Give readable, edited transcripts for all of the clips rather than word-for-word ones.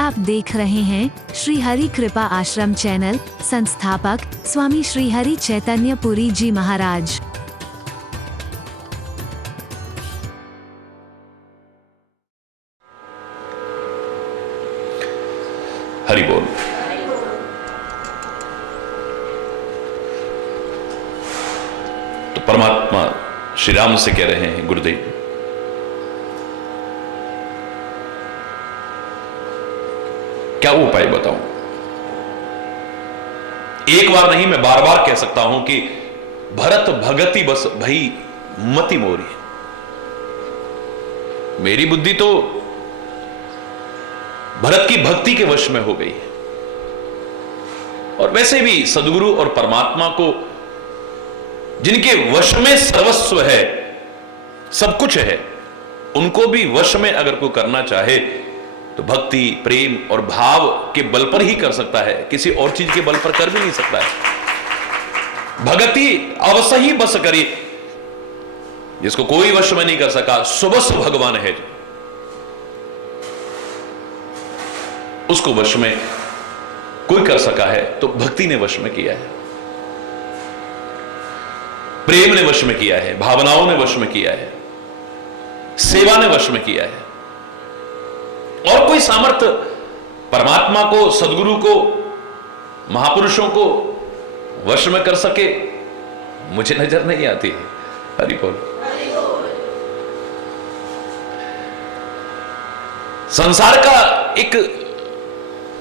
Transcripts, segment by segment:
आप देख रहे हैं श्री हरि कृपा आश्रम चैनल। संस्थापक स्वामी श्री हरि चैतन्य पुरी जी महाराज। हरि बोल। तो परमात्मा श्री राम से कह रहे हैं, गुरुदेव क्या वो उपाय बताऊं? एक बार नहीं, मैं बार बार कह सकता हूं कि भरत भगति बस भई मति मोरी। मेरी बुद्धि तो भरत की भक्ति के वश में हो गई है। और वैसे भी सदगुरु और परमात्मा को, जिनके वश में सर्वस्व है, सब कुछ है, उनको भी वश में अगर कोई करना चाहे तो भक्ति, प्रेम और भाव के बल पर ही कर सकता है, किसी और चीज के बल पर कर भी नहीं सकता है। भगति अवश्य ही बस करी, जिसको कोई वश में नहीं कर सका, सुबस भगवान है जो, उसको वश में कोई कर सका है तो भक्ति ने वश में किया है, प्रेम ने वश में किया है, भावनाओं ने वश में किया है, सेवा ने वश में किया है। और कोई सामर्थ्य परमात्मा को, सदगुरु को, महापुरुषों को वश में कर सके मुझे नजर नहीं आती है। हरि बोल। संसार का एक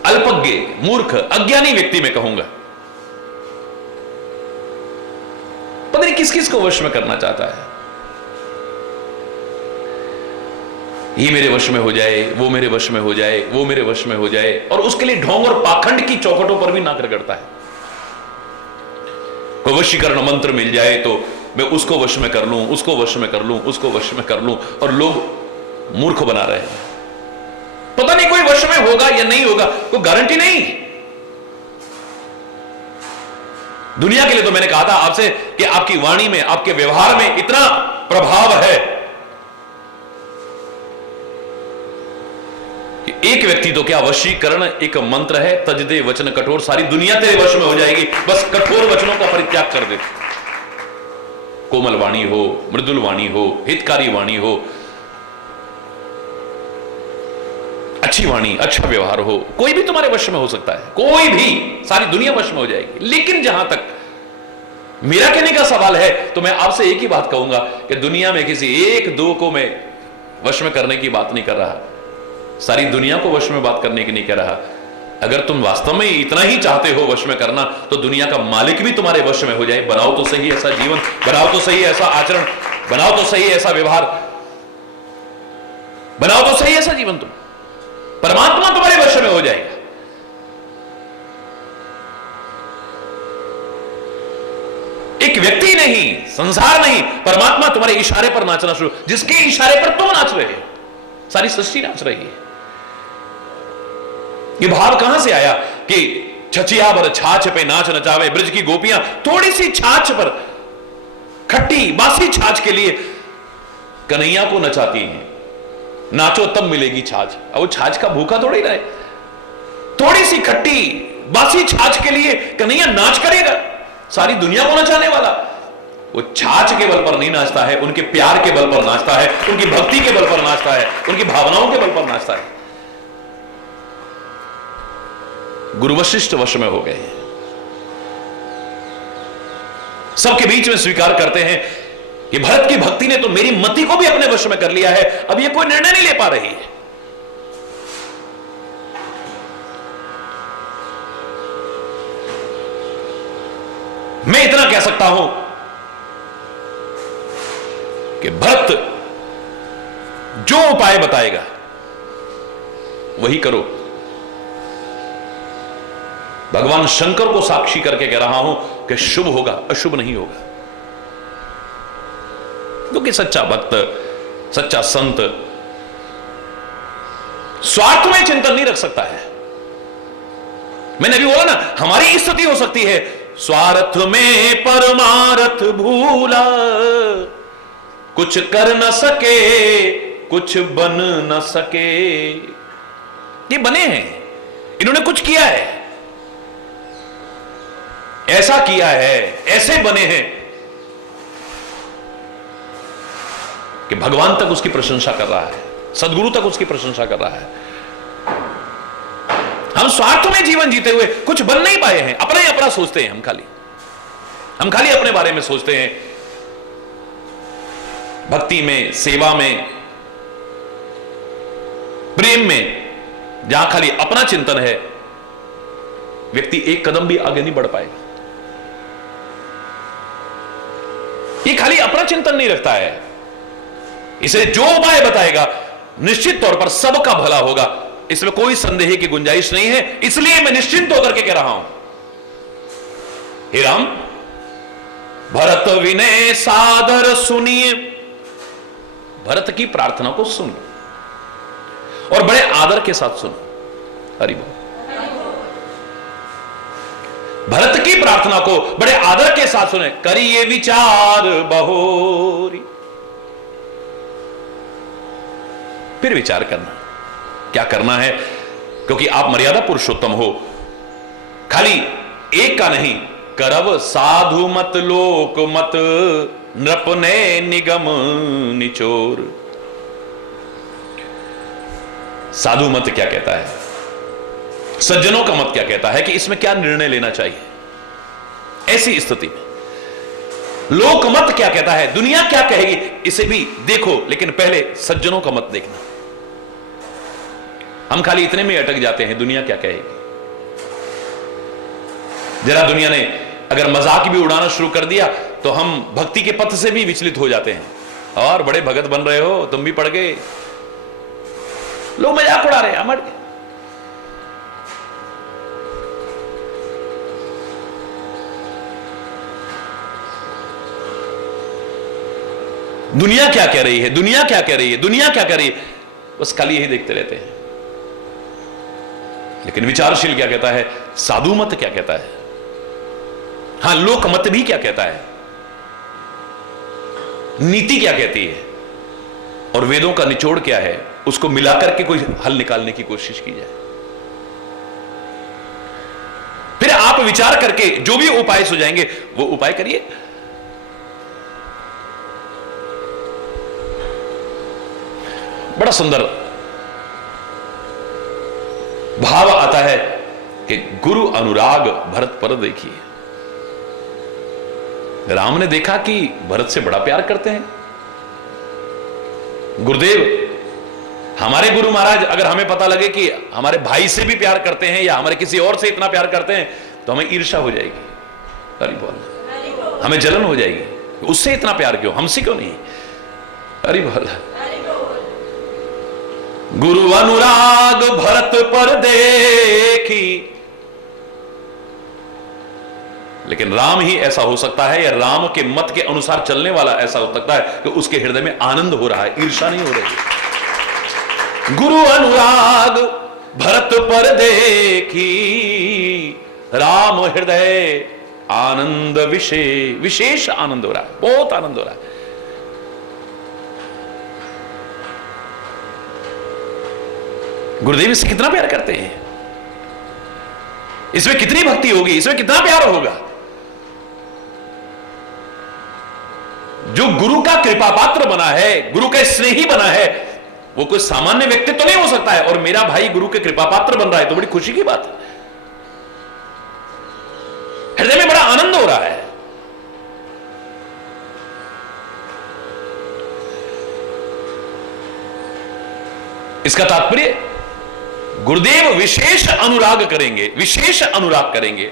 अल्पज्ञ, मूर्ख, अज्ञानी व्यक्ति मैं कहूंगा, पता नहीं किस किस को वश में करना चाहता है। ये मेरे वश में हो जाए, वो मेरे वश में हो जाए, वो मेरे वश में हो जाए, और उसके लिए ढोंग और पाखंड की चौखटों पर भी नाक रगड़ता है। कोई वशीकरण मंत्र मिल जाए तो मैं उसको वश में कर लूं, उसको वश में कर लूं, उसको वश में कर लूं, और लोग मूर्ख बना रहे हैं। पता नहीं कोई वश में होगा या नहीं होगा, कोई गारंटी नहीं। दुनिया के लिए तो मैंने कहा था आपसे कि आपकी वाणी में, आपके व्यवहार में इतना प्रभाव है कि एक व्यक्ति तो क्या, वशीकरण एक मंत्र है, तज दे वचन कठोर, सारी दुनिया तेरे वश में हो जाएगी, बस कठोर वचनों का परित्याग कर दे। कोमल वाणी हो, मृदुल वाणी हो, हितकारी वाणी हो, अच्छी वाणी, अच्छा व्यवहार हो, कोई भी तुम्हारे वश में हो सकता है, कोई भी, सारी दुनिया वश में हो जाएगी। लेकिन जहां तक मेरा कहने का सवाल है तो मैं आपसे एक ही बात कहूंगा कि दुनिया में किसी एक दो को मैं वश में करने की बात नहीं कर रहा, सारी दुनिया को वश में बात करने की नहीं कह रहा। अगर तुम वास्तव में इतना ही चाहते हो वश में करना, तो दुनिया का मालिक भी तुम्हारे वश में हो जाए। बनाओ तो सही ऐसा जीवन, बनाओ तो सही ऐसा आचरण, बनाओ तो सही ऐसा व्यवहार, बनाओ तो सही ऐसा जीवन, तुम परमात्मा तुम्हारे वश में हो जाएगा। एक व्यक्ति नहीं, संसार नहीं, परमात्मा तुम्हारे इशारे पर नाचना शुरू, जिसके इशारे पर तुम नाच रहे हो, सारी सृष्टि नाच रही है। ये भाव कहां से आया कि छचिया पर छाछ पे नाच नचावे ब्रज की गोपियां, थोड़ी सी छाछ पर, खट्टी बासी छाछ के लिए कन्हैया को नचाती हैं। नाचो तब मिलेगी छाछ, अब वो छाछ का भूखा थोड़ी रहे, थोड़ी सी खट्टी बासी छाछ के लिए कन्हैया नाच करेगा, सारी दुनिया को नचाने वाला। वो छाछ के बल पर नहीं नाचता है, उनके प्यार के बल पर नाचता है, उनकी भक्ति के बल पर नाचता है, उनकी भावनाओं के बल पर नाचता है। गुरु वशिष्ठ वश में हो गए, सबके बीच में स्वीकार करते हैं कि भरत की भक्ति ने तो मेरी मति को भी अपने वश में कर लिया है, अब ये कोई निर्णय नहीं ले पा रही है। मैं इतना कह सकता हूं कि भरत जो उपाय बताएगा वही करो। भगवान शंकर को साक्षी करके कह रहा हूं कि शुभ होगा, अशुभ नहीं होगा। क्योंकि सच्चा भक्त, सच्चा संत स्वार्थ में चिंतन नहीं रख सकता है। मैंने अभी बोला ना, हमारी स्थिति हो सकती है स्वार्थ में परमार्थ भूला, कुछ कर न सके कुछ बन न सके, ये बने हैं, इन्होंने कुछ किया है, ऐसा किया है, ऐसे बने हैं कि भगवान तक उसकी प्रशंसा कर रहा है, सदगुरु तक उसकी प्रशंसा कर रहा है। हम स्वार्थ में जीवन जीते हुए कुछ बन नहीं पाए हैं, अपना ही अपना सोचते हैं, हम खाली अपने बारे में सोचते हैं। भक्ति में, सेवा में, प्रेम में जहां खाली अपना चिंतन है, व्यक्ति एक कदम भी आगे नहीं बढ़ पाएगा। ये खाली अपना चिंतन नहीं रखता है, इसे जो उपाय बताएगा निश्चित तौर पर सबका भला होगा, इसमें कोई संदेह की गुंजाइश नहीं है। इसलिए मैं निश्चिंत होकर के कह रहा हूं, हे राम, भरत विनय सादर सुनिए, भरत की प्रार्थना को सुनिए और बड़े आदर के साथ सुनो। हरि बोल। भरत की प्रार्थना को बड़े आदर के साथ सुने। करिए विचार बहोरी, फिर विचार करना क्या करना है, क्योंकि आप मर्यादा पुरुषोत्तम हो। खाली एक का नहीं, करव साधु मत लोक मत नृपने निगम निचोर। साधु मत क्या कहता है, सज्जनों का मत क्या कहता है कि इसमें क्या निर्णय लेना चाहिए ऐसी स्थिति में। लोक मत क्या कहता है, दुनिया क्या कहेगी, इसे भी देखो, लेकिन पहले सज्जनों का मत देखना। हम खाली इतने में अटक जाते हैं, दुनिया क्या कहेगी। जरा दुनिया ने अगर मजाक भी उड़ाना शुरू कर दिया तो हम भक्ति के पथ से भी विचलित हो जाते हैं। और बड़े भगत बन रहे हो, तुम भी पढ़ गए, लोग मजाक उड़ा रहे हैं, हम अट गए। दुनिया क्या कह रही है, दुनिया क्या कह रही है, दुनिया क्या कह रही है, बस खाली यही देखते रहते हैं। लेकिन विचारशील क्या कहता है, साधु मत क्या कहता है, हां लोक मत भी क्या कहता है, नीति क्या कहती है, और वेदों का निचोड़ क्या है, उसको मिलाकर के कोई हल निकालने की कोशिश की जाए। फिर आप विचार करके जो भी उपाय सुझाएंगे वो उपाय करिए। बड़ा सुंदर भाव आता है कि गुरु अनुराग भरत पर देखिए। राम ने देखा कि भरत से बड़ा प्यार करते हैं। गुरुदेव, हमारे गुरु महाराज अगर हमें पता लगे कि हमारे भाई से भी प्यार करते हैं या हमारे किसी और से इतना प्यार करते हैं तो हमें ईर्ष्या हो जाएगी। हरि बोल। हमें जलन हो जाएगी, उससे इतना प्यार क्यों, हमसे क्यों नहीं। हरि बोल। गुरु अनुराग भरत पर देखी, लेकिन राम ही ऐसा हो सकता है या राम के मत के अनुसार चलने वाला ऐसा हो सकता है कि उसके हृदय में आनंद हो रहा है, ईर्ष्या नहीं हो रही। गुरु अनुराग भरत पर देखी, राम हृदय आनंद विशेष आनंद हो रहा है, बहुत आनंद हो रहा है। गुरुदेव इससे कितना प्यार करते हैं, इसमें कितनी भक्ति होगी, इसमें कितना प्यार होगा। जो गुरु का कृपा पात्र बना है, गुरु का स्नेही बना है, वो कोई सामान्य व्यक्ति तो नहीं हो सकता है। और मेरा भाई गुरु के कृपा पात्र बन रहा है तो बड़ी खुशी की बात है, हृदय में बड़ा आनंद हो रहा है। इसका तात्पर्य गुरुदेव विशेष अनुराग करेंगे, विशेष अनुराग करेंगे,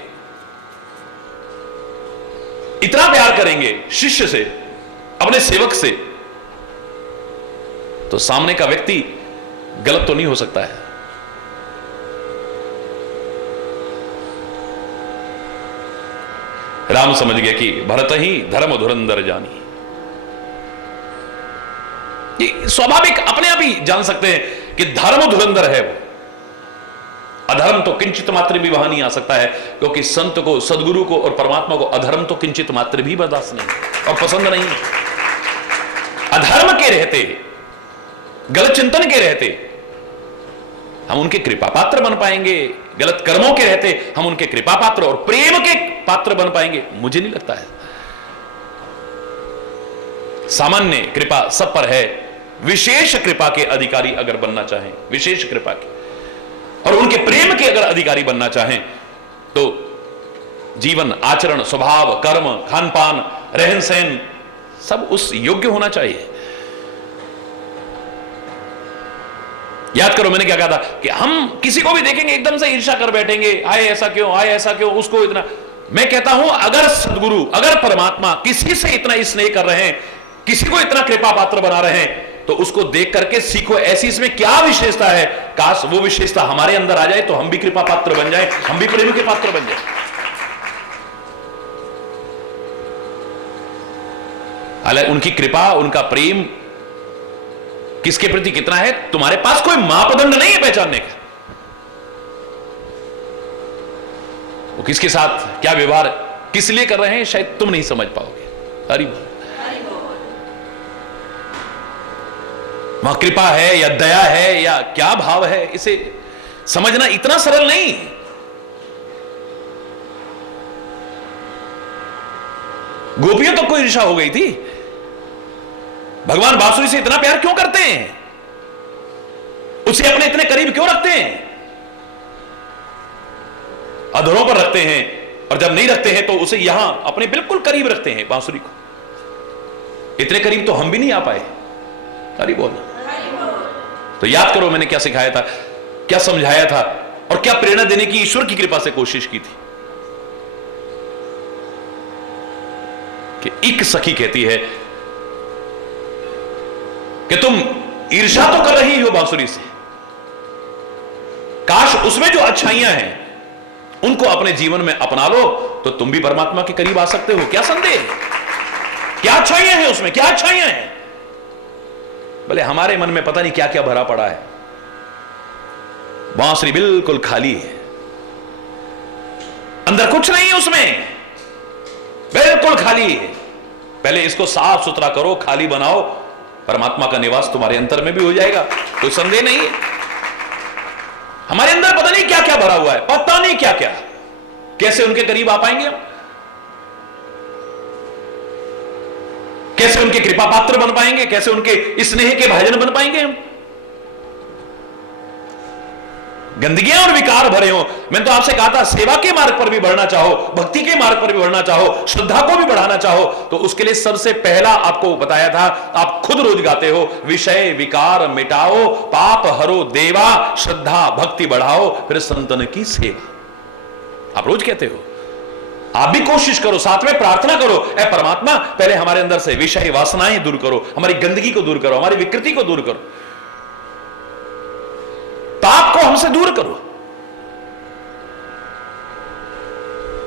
इतना प्यार करेंगे शिष्य से, अपने सेवक से, तो सामने का व्यक्ति गलत तो नहीं हो सकता है। राम समझ गया कि भरत ही धर्म धुरंधर जानी। ये स्वाभाविक अपने आप ही जान सकते हैं कि धर्म धुरंधर है वो, अधर्म तो किंचित मात्र भी वहां नहीं आ सकता है, क्योंकि संत को, सदगुरु को और परमात्मा को अधर्म तो किंचित मात्र भी बर्दाश्त नहीं और पसंद नहीं। अधर्म के रहते, गलत चिंतन के रहते हम उनके कृपा पात्र बन पाएंगे। गलत कर्मों के रहते हम उनके कृपा पात्र और प्रेम के पात्र बन पाएंगे, मुझे नहीं लगता है। सामान्य कृपा सब पर है, विशेष कृपा के अधिकारी अगर बनना चाहें, विशेष कृपा के और उनके प्रेम के अगर अधिकारी बनना चाहें तो जीवन, आचरण, स्वभाव, कर्म, खान पान, रहन सहन सब उस योग्य होना चाहिए। याद करो मैंने क्या कहा था कि हम किसी को भी देखेंगे एकदम से ईर्ष्या कर बैठेंगे, आए ऐसा क्यों, आए ऐसा क्यों, उसको इतना। मैं कहता हूं अगर सदगुरु, अगर परमात्मा किसी से इतना स्नेह कर रहे हैं, किसी को इतना कृपा पात्र बना रहे हैं, तो उसको देख करके सीखो ऐसी इसमें क्या विशेषता है। काश वो विशेषता हमारे अंदर आ जाए तो हम भी कृपा पात्र बन जाए, हम भी प्रेम के पात्र बन जाए। हालांकि उनकी कृपा, उनका प्रेम किसके प्रति कितना है, तुम्हारे पास कोई मापदंड नहीं है पहचानने का। वो किसके साथ क्या व्यवहार किस लिए कर रहे हैं शायद तुम नहीं समझ पाओगे। हरि बोल। वहां कृपा है या दया है या क्या भाव है, इसे समझना इतना सरल नहीं। गोपियों तो कोई ईर्ष्या हो गई थी, भगवान बांसुरी से इतना प्यार क्यों करते हैं, उसे अपने इतने करीब क्यों रखते हैं, अधरों पर रखते हैं, और जब नहीं रखते हैं तो उसे यहां अपने बिल्कुल करीब रखते हैं बांसुरी को। इतने करीब तो हम भी नहीं आ पाए। हरि बोल। तो याद करो मैंने क्या सिखाया था, क्या समझाया था और क्या प्रेरणा देने की ईश्वर की कृपा से कोशिश की थी कि एक सखी कहती है कि तुम ईर्ष्या तो कर रही हो बांसुरी से, काश उसमें जो अच्छाइयां हैं उनको अपने जीवन में अपना लो तो तुम भी परमात्मा के करीब आ सकते हो। क्या संदेह, क्या अच्छाइयां हैं उसमें, क्या अच्छाइयां हैं। भले हमारे मन में पता नहीं क्या क्या भरा पड़ा है, बांसुरी बिल्कुल खाली है, अंदर कुछ नहीं है उसमें, बिल्कुल खाली है। पहले इसको साफ सुथरा करो, खाली बनाओ, परमात्मा का निवास तुम्हारे अंतर में भी हो जाएगा, कोई संदेह नहीं है। हमारे अंदर पता नहीं क्या क्या भरा हुआ है, पता नहीं क्या क्या, कैसे उनके करीब आ पाएंगे हम, कैसे उनके कृपा पात्र बन पाएंगे, कैसे उनके स्नेह के भाजन बन पाएंगे हम। गंदगियां और विकार भरे हो। मैंने तो आपसे कहा था सेवा के मार्ग पर भी बढ़ना चाहो, भक्ति के मार्ग पर भी बढ़ना चाहो, श्रद्धा को भी बढ़ाना चाहो, तो उसके लिए सबसे पहला आपको बताया था, आप खुद रोज गाते हो, विषय विकार मिटाओ, पाप हरो देवा, श्रद्धा भक्ति बढ़ाओ, फिर संतन की सेवा। आप रोज कहते हो, आप भी कोशिश करो, साथ में प्रार्थना करो, ऐ परमात्मा पहले हमारे अंदर से विषय वासनाएं दूर करो, हमारी गंदगी को दूर करो, हमारी विकृति को दूर करो, पाप को हमसे दूर करो।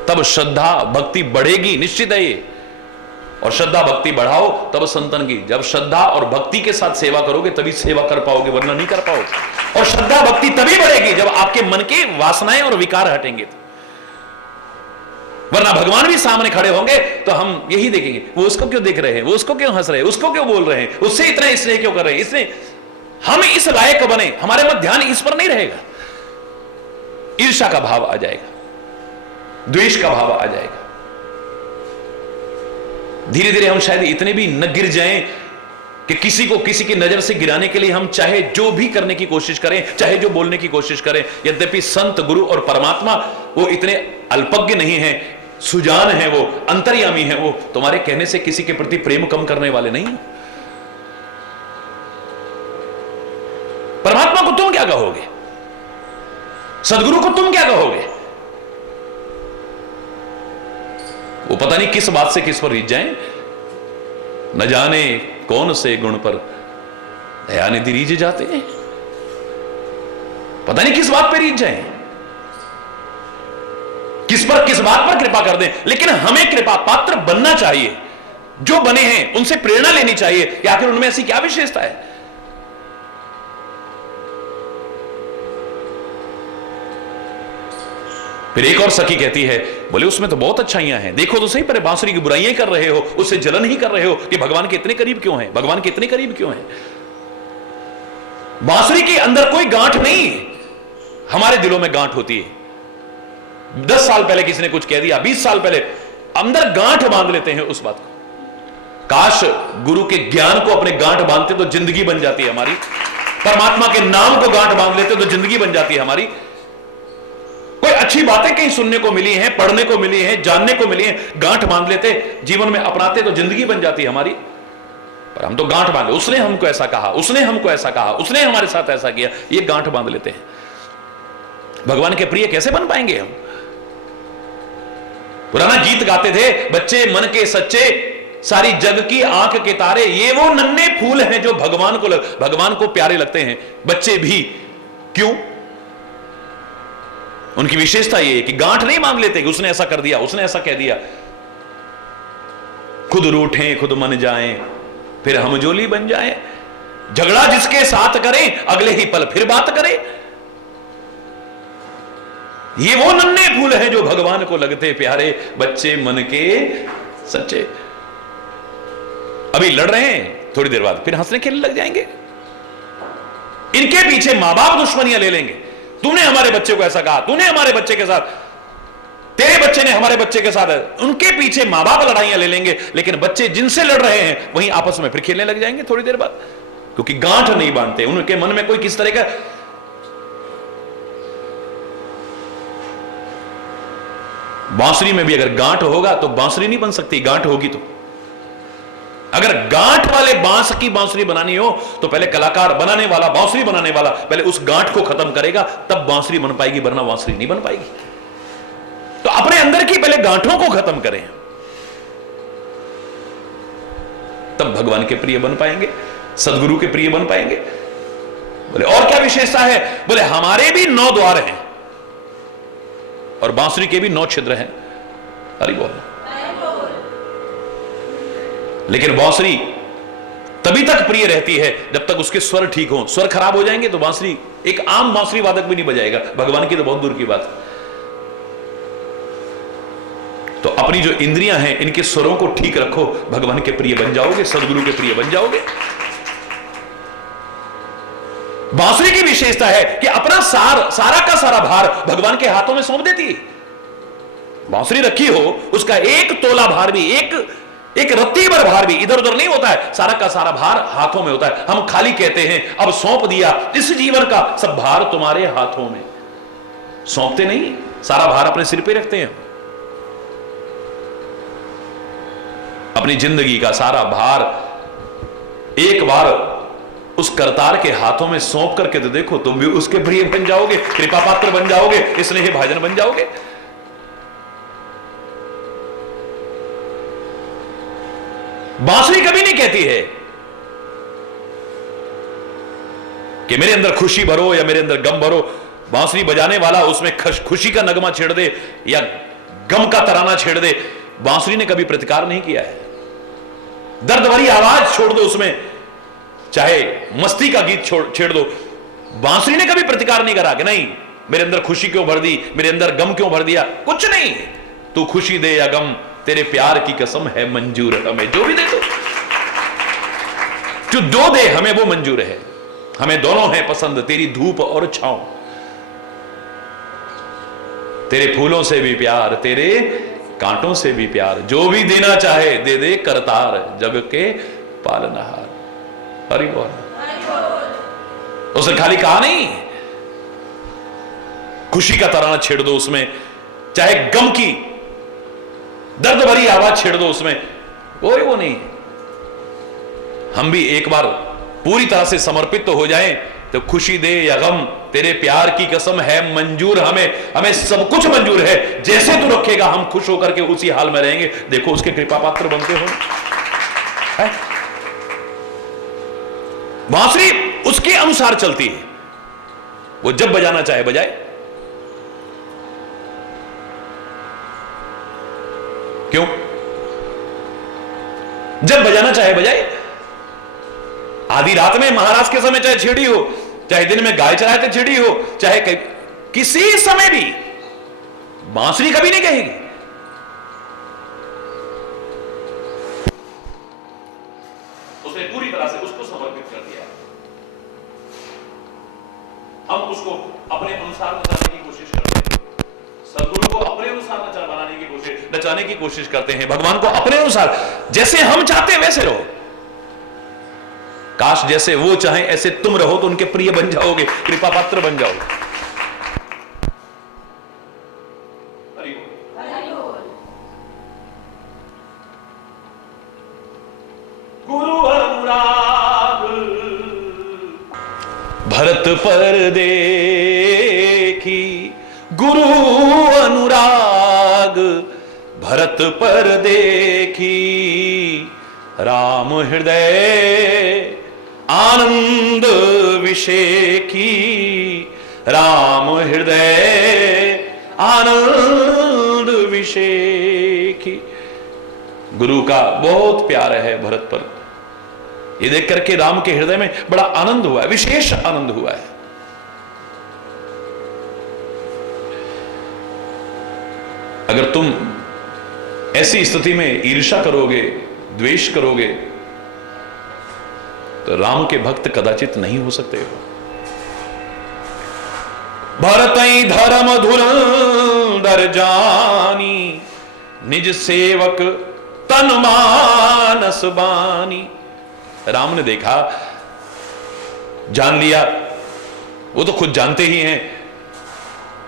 तब श्रद्धा भक्ति बढ़ेगी, निश्चित है ये। और श्रद्धा भक्ति बढ़ाओ तब संतन की, जब श्रद्धा और भक्ति के साथ सेवा करोगे तभी सेवा कर पाओगे, वरना नहीं कर पाओगे। और श्रद्धा भक्ति तभी बढ़ेगी जब आपके मन के वासनाएं और विकार हटेंगे, वरना भगवान भी सामने खड़े होंगे तो हम यही देखेंगे, वो उसको क्यों देख रहे हैं, वो उसको क्यों हंस रहे हैं, उसको क्यों बोल रहे हैं, उससे इतना स्नेह क्यों कर रहे हैं, इसने हम इस लायक बने, हमारे मध्य ध्यान इस पर नहीं रहेगा। ईर्ष्या का भाव आ जाएगा, द्वेष का भाव आ जाएगा। धीरे धीरे हम शायद इतने भी न गिर जाएं कि किसी को किसी की नजर से गिराने के लिए हम चाहे जो भी करने की कोशिश करें, चाहे जो बोलने की कोशिश करें। यद्यपि संत गुरु और परमात्मा वो इतने अल्पज्ञ नहीं है, सुजान है, वो अंतर्यामी है, वो तुम्हारे कहने से किसी के प्रति प्रेम कम करने वाले नहीं। परमात्मा को तुम क्या कहोगे, सदगुरु को तुम क्या कहोगे। वो पता नहीं किस बात से किस पर रीझ जाएं, न जाने कौन से गुण पर दयानिधि रीझ जाते हैं, पता नहीं किस बात पर रीझ जाएं, किस बात पर कृपा कर दें। लेकिन हमें कृपा पात्र बनना चाहिए, जो बने हैं उनसे प्रेरणा लेनी चाहिए कि आखिर उनमें ऐसी क्या विशेषता है। फिर एक और सखी कहती है, बोले उसमें तो बहुत अच्छाइयां हैं, देखो तो सही, पर बांसुरी की बुराइयां कर रहे हो, उससे जलन ही कर रहे हो कि भगवान के इतने करीब क्यों हैं, भगवान के इतने करीब क्यों हैं। बांसुरी के अंदर कोई गांठ नहीं, हमारे दिलों में गांठ होती है। 10 साल पहले किसी ने कुछ कह दिया, 20 साल पहले, अंदर गांठ बांध लेते हैं उस बात को। काश गुरु के ज्ञान को अपने गांठ बांधते तो जिंदगी बन जाती है हमारी। परमात्मा के नाम को गांठ बांध लेते तो जिंदगी बन जाती है हमारी। कोई अच्छी बातें कहीं सुनने को मिली हैं, पढ़ने को मिली हैं, जानने को मिली हैं, गांठ बांध लेते, जीवन में अपनाते तो जिंदगी बन जाती है हमारी। पर हम तो गांठ बांध, उसने हमको ऐसा कहा, उसने हमको ऐसा कहा, उसने हमारे साथ ऐसा किया, ये गांठ बांध लेते हैं। भगवान के प्रिय कैसे बन पाएंगे हम? पुराना गीत गाते थे, बच्चे मन के सच्चे, सारी जग की आंख के तारे, ये वो नन्हे फूल हैं जो भगवान को प्यारे लगते हैं। बच्चे भी क्यों? उनकी विशेषता ये है कि गांठ नहीं मांग लेते कि उसने ऐसा कर दिया, उसने ऐसा कह दिया। खुद रूठें खुद मन जाएं, फिर हमजोली बन जाएं। झगड़ा जिसके साथ करें, अगले ही पल फिर बात करें। ये वो नन्हे फूल हैं जो भगवान को लगते प्यारे, बच्चे मन के सच्चे। अभी लड़ रहे हैं, थोड़ी देर बाद फिर हंसने खेलने लग जाएंगे। इनके पीछे मां बाप दुश्मनियां ले लेंगे। तूने हमारे बच्चे को ऐसा कहा, तूने हमारे बच्चे के साथ, तेरे बच्चे ने हमारे बच्चे के साथ, उनके पीछे मां बाप लड़ाइयां ले लेंगे। लेकिन बच्चे जिनसे लड़ रहे हैं वहीं आपस में फिर खेलने लग जाएंगे थोड़ी देर बाद, क्योंकि गांठ नहीं बांधते। उनके मन में कोई किस तरह का, बांसुरी में भी अगर गांठ होगा तो बांसुरी नहीं बन सकती, गांठ होगी तो। अगर गांठ वाले बांस की बांसुरी बनानी हो तो पहले कलाकार, बनाने वाला, बांसुरी बनाने वाला पहले उस गांठ को खत्म करेगा, तब बांसुरी बन पाएगी, वरना बांसुरी नहीं बन पाएगी। तो अपने अंदर की पहले गांठों को खत्म करें, तब भगवान के प्रिय बन पाएंगे, सदगुरु के प्रिय बन पाएंगे। बोले और क्या विशेषता है? बोले हमारे भी 9 द्वार हैं और बांसुरी के भी 9 छिद्र हैं। हरि बोल। लेकिन बांसुरी तभी तक प्रिय रहती है जब तक उसके स्वर ठीक हो। स्वर खराब हो जाएंगे तो बांसुरी, एक आम बांसुरी वादक भी नहीं बजाएगा, भगवान की तो बहुत दूर की बात है। तो अपनी जो इंद्रियां हैं, इनके स्वरों को ठीक रखो, भगवान के प्रिय बन जाओगे, सदगुरु के प्रिय बन जाओगे। बांसुरी की विशेषता है कि अपना सारा का सारा भार भगवान के हाथों में सौंप देती है। बांसुरी रखी हो, उसका एक तोला भार भी, एक रत्ती भर भार भी इधर उधर नहीं होता है, सारा का सारा भार हाथों में होता है। हम खाली कहते हैं अब सौंप दिया इस जीवन का सब भार तुम्हारे हाथों में। सौंपते नहीं, सारा भार अपने सिर पे रखते हैं। अपनी जिंदगी का सारा भार एक बार उस करतार के हाथों में सौंप करके तो देखो, तुम भी उसके प्रिय बन जाओगे, कृपा पात्र बन जाओगे, स्नेह भाजन बन जाओगे। बांसुरी कभी नहीं कहती है कि मेरे अंदर खुशी भरो या मेरे अंदर गम भरो। बांसुरी बजाने वाला उसमें खुशी का नगमा छेड़ दे या गम का तराना छेड़ दे, बांसुरी ने कभी प्रतिकार नहीं किया है। दर्द भरी आवाज छोड़ दो उसमें, चाहे मस्ती का गीत छेड़ दो, बांसुरी ने कभी प्रतिकार नहीं करा कि नहीं मेरे अंदर खुशी क्यों भर दी, मेरे अंदर गम क्यों भर दिया। कुछ नहीं, तू खुशी दे या गम, तेरे प्यार की कसम है मंजूर हमें, जो भी दे दो, जो दो दे हमें वो मंजूर है। हमें दोनों है पसंद, तेरी धूप और छांव, तेरे फूलों से भी प्यार, तेरे कांटों से भी प्यार, जो भी देना चाहे दे दे करतार, जग के पालनहार। हरि बोल। उसने खाली कहा नहीं, खुशी का तराना छेड़ दो उसमें, चाहे गम की दर्द भरी आवाज छेड़ दो उसमें, कोई वो नहीं। हम भी एक बार पूरी तरह से समर्पित तो हो जाएं, तो खुशी दे या गम, तेरे प्यार की कसम है मंजूर हमें, हमें सब कुछ मंजूर है। जैसे तू रखेगा हम खुश होकर के उसी हाल में रहेंगे। देखो उसके कृपा पात्र बनते हो। बांसुरी उसके अनुसार चलती है, वो जब बजाना चाहे बजाए। क्यों? जब बजाना चाहे बजाए। आधी रात में महाराज के समय चाहे छेड़ी हो, चाहे दिन में गाय चराते छेड़ी हो, चाहे किसी समय भी बांसुरी कभी नहीं कहेगी। उसने पूरी तरह से उसको समर्पित कर दिया। हम उसको अपने अनुसार नचाने की कोशिश करते हैं, सदगुरु को अपने अनुसार नचाने की कोशिश करते हैं, भगवान को अपने अनुसार, जैसे हम चाहते हैं वैसे रहो। काश जैसे वो चाहें ऐसे तुम रहो तो उनके प्रिय बन जाओगे, कृपा पात्र बन जाओगे। गुरु अनुराग भरत पर देखी, गुरु अनुराग भरत पर देखी, राम हृदय आनंद विषेखी, राम हृदय आनंद विषेखी। गुरु का बहुत प्यार है भरत पर, ये देख करके राम के हृदय में बड़ा आनंद हुआ है, विशेष आनंद हुआ है। अगर तुम ऐसी स्थिति में ईर्ष्या करोगे, द्वेष करोगे, तो राम के भक्त कदाचित नहीं हो सकते हो। भरतई धर्म धुरंधर जानी, निज सेवक तन मानस बानी। राम ने देखा, जान लिया, वो तो खुद जानते ही हैं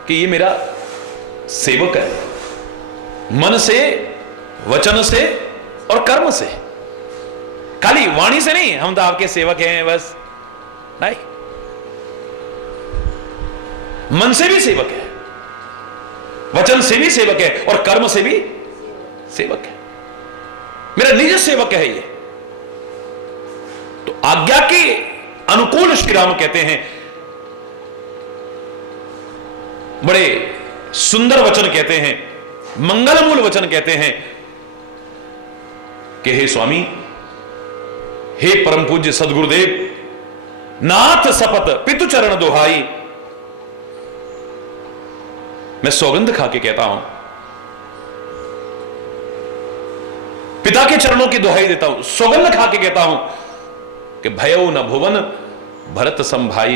कि ये मेरा सेवक है, मन से, वचन से और कर्म से, खाली वाणी से नहीं, हम तो आपके सेवक हैं बस, नहीं, मन से भी सेवक है, वचन से भी सेवक है और कर्म से भी सेवक है, मेरा निज सेवक है ये। तो आज्ञा के अनुकूल श्री राम कहते हैं, बड़े सुंदर वचन कहते हैं, मंगलमूल वचन कहते हैं कि हे स्वामी, हे परम पूज्य सदगुरुदेव, नाथ सपत पितु चरण दोहाई, मैं सौगंध खा के कहता हूं, पिता के चरणों की दुहाई देता हूं, सौगंध खा के कहता हूं कि भयो न भुवन भरत सम भाई,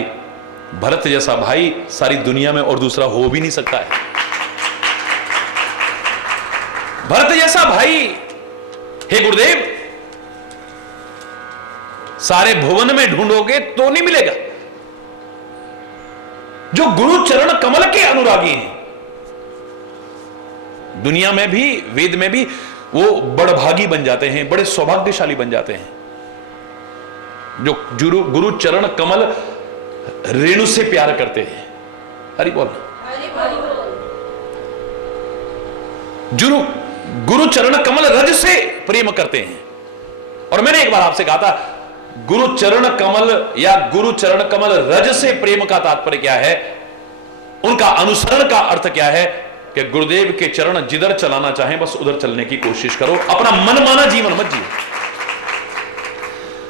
भरत जैसा भाई सारी दुनिया में और दूसरा हो भी नहीं सकता है। भरत जैसा भाई, हे गुरुदेव, सारे भुवन में ढूंढोगे तो नहीं मिलेगा। जो गुरु चरण कमल के अनुरागी हैं, दुनिया में भी, वेद में भी, वो बड़भागी बन जाते हैं, बड़े सौभाग्यशाली बन जाते हैं। जो गुरु चरण कमल रेणु से प्यार करते हैं, हरि बोल, गुरु चरण कमल रज से प्रेम करते हैं। और मैंने एक बार आपसे कहा था, गुरु चरण कमल या गुरु चरण कमल रज से प्रेम का तात्पर्य क्या है, उनका अनुसरण का अर्थ क्या है कि गुरुदेव के चरण जिधर चलाना चाहें बस उधर चलने की कोशिश करो, अपना मनमाना जीवन मत जियो,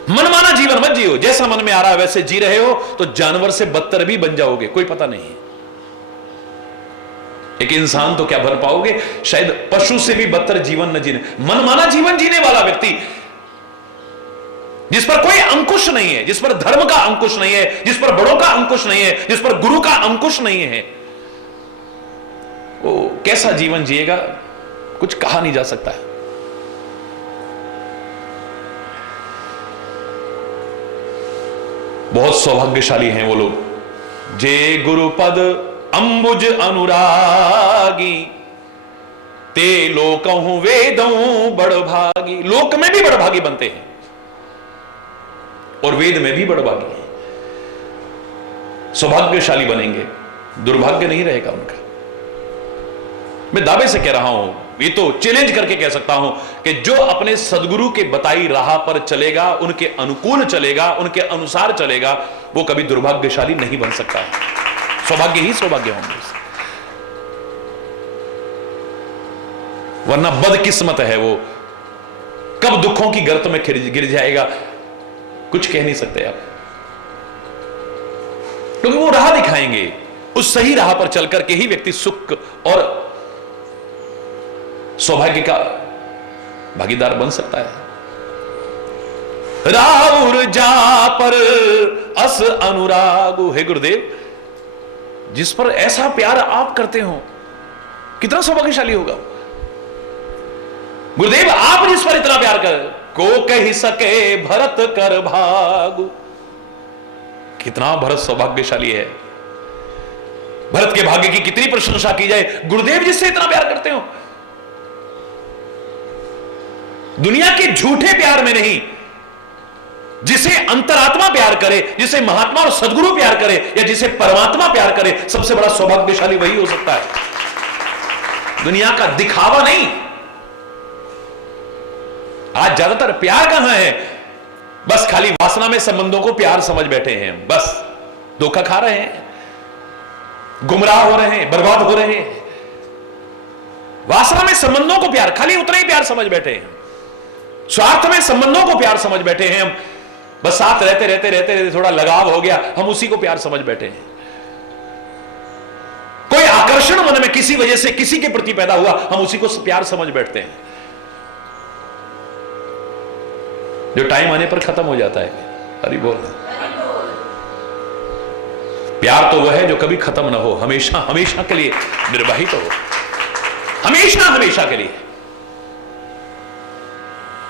मनमाना जीवन मत जियो। जैसा मन में आ रहा है वैसे जी रहे हो तो जानवर से बदतर भी बन जाओगे, कोई पता नहीं। एक इंसान तो क्या भर पाओगे, शायद पशु से भी बदतर जीवन न जीने, मनमाना जीवन जीने वाला व्यक्ति, जिस पर कोई अंकुश नहीं है, जिस पर धर्म का अंकुश नहीं है, जिस पर बड़ों का अंकुश नहीं है, जिस पर गुरु का अंकुश नहीं है, वो कैसा जीवन जिएगा कुछ कहा नहीं जा सकता है। बहुत सौभाग्यशाली हैं वो लोग, जे गुरुपद अंबुज अनुरागी, ते लोकहु वेदों बड़भागी। लोक में भी बड़भागी बनते हैं और वेद में भी बड़भागी हैं, सौभाग्यशाली बनेंगे, दुर्भाग्य नहीं रहेगा उनका। मैं दावे से कह रहा हूं, ये तो चैलेंज करके कह सकता हूं कि जो अपने सदगुरु के बताई राह पर चलेगा, उनके अनुकूल चलेगा, उनके अनुसार चलेगा, वो कभी दुर्भाग्यशाली नहीं बन सकता है, सौभाग्य ही सौभाग्य होंगे। वरना बदकिस्मत है वो, कब दुखों की गर्त में गिर जाएगा कुछ कह नहीं सकते आप, क्योंकि वो राह दिखाएंगे। उस सही राह पर चल करके ही व्यक्ति सुख और सौभाग्य का भागीदार बन सकता है। राउर जा पर अस अनुरागु, हे गुरुदेव, जिस पर ऐसा प्यार आप करते हो, कितना सौभाग्यशाली होगा। गुरुदेव आप जिस पर इतना प्यार कर, को कह सके भरत कर भागु, कितना भरत सौभाग्यशाली है। भरत के भाग्य की कितनी प्रशंसा की जाए, गुरुदेव जिससे इतना प्यार करते हो। दुनिया के झूठे प्यार में नहीं, जिसे अंतरात्मा प्यार करे, जिसे महात्मा और सदगुरु प्यार करे, या जिसे परमात्मा प्यार करे, सबसे बड़ा सौभाग्यशाली वही हो सकता है। दुनिया का दिखावा नहीं। आज ज्यादातर प्यार कहां है, बस खाली वासना में संबंधों को प्यार समझ बैठे हैं, बस धोखा खा रहे हैं, गुमराह हो रहे हैं, बर्बाद हो रहे हैं। वासना में संबंधों को प्यार, खाली उतना ही प्यार समझ बैठे हैं। स्वार्थ में संबंधों को प्यार समझ बैठे हैं हम, बस साथ रहते रहते रहते रहते थोड़ा लगाव हो गया, हम उसी को प्यार समझ बैठे हैं। कोई आकर्षण मन में किसी वजह से किसी के प्रति पैदा हुआ, हम उसी को प्यार समझ बैठते हैं, जो टाइम आने पर खत्म हो जाता है। हरि बोल। प्यार तो वह है जो कभी खत्म ना हो, हमेशा हमेशा के लिए निर्वाहित हो, हमेशा हमेशा के लिए।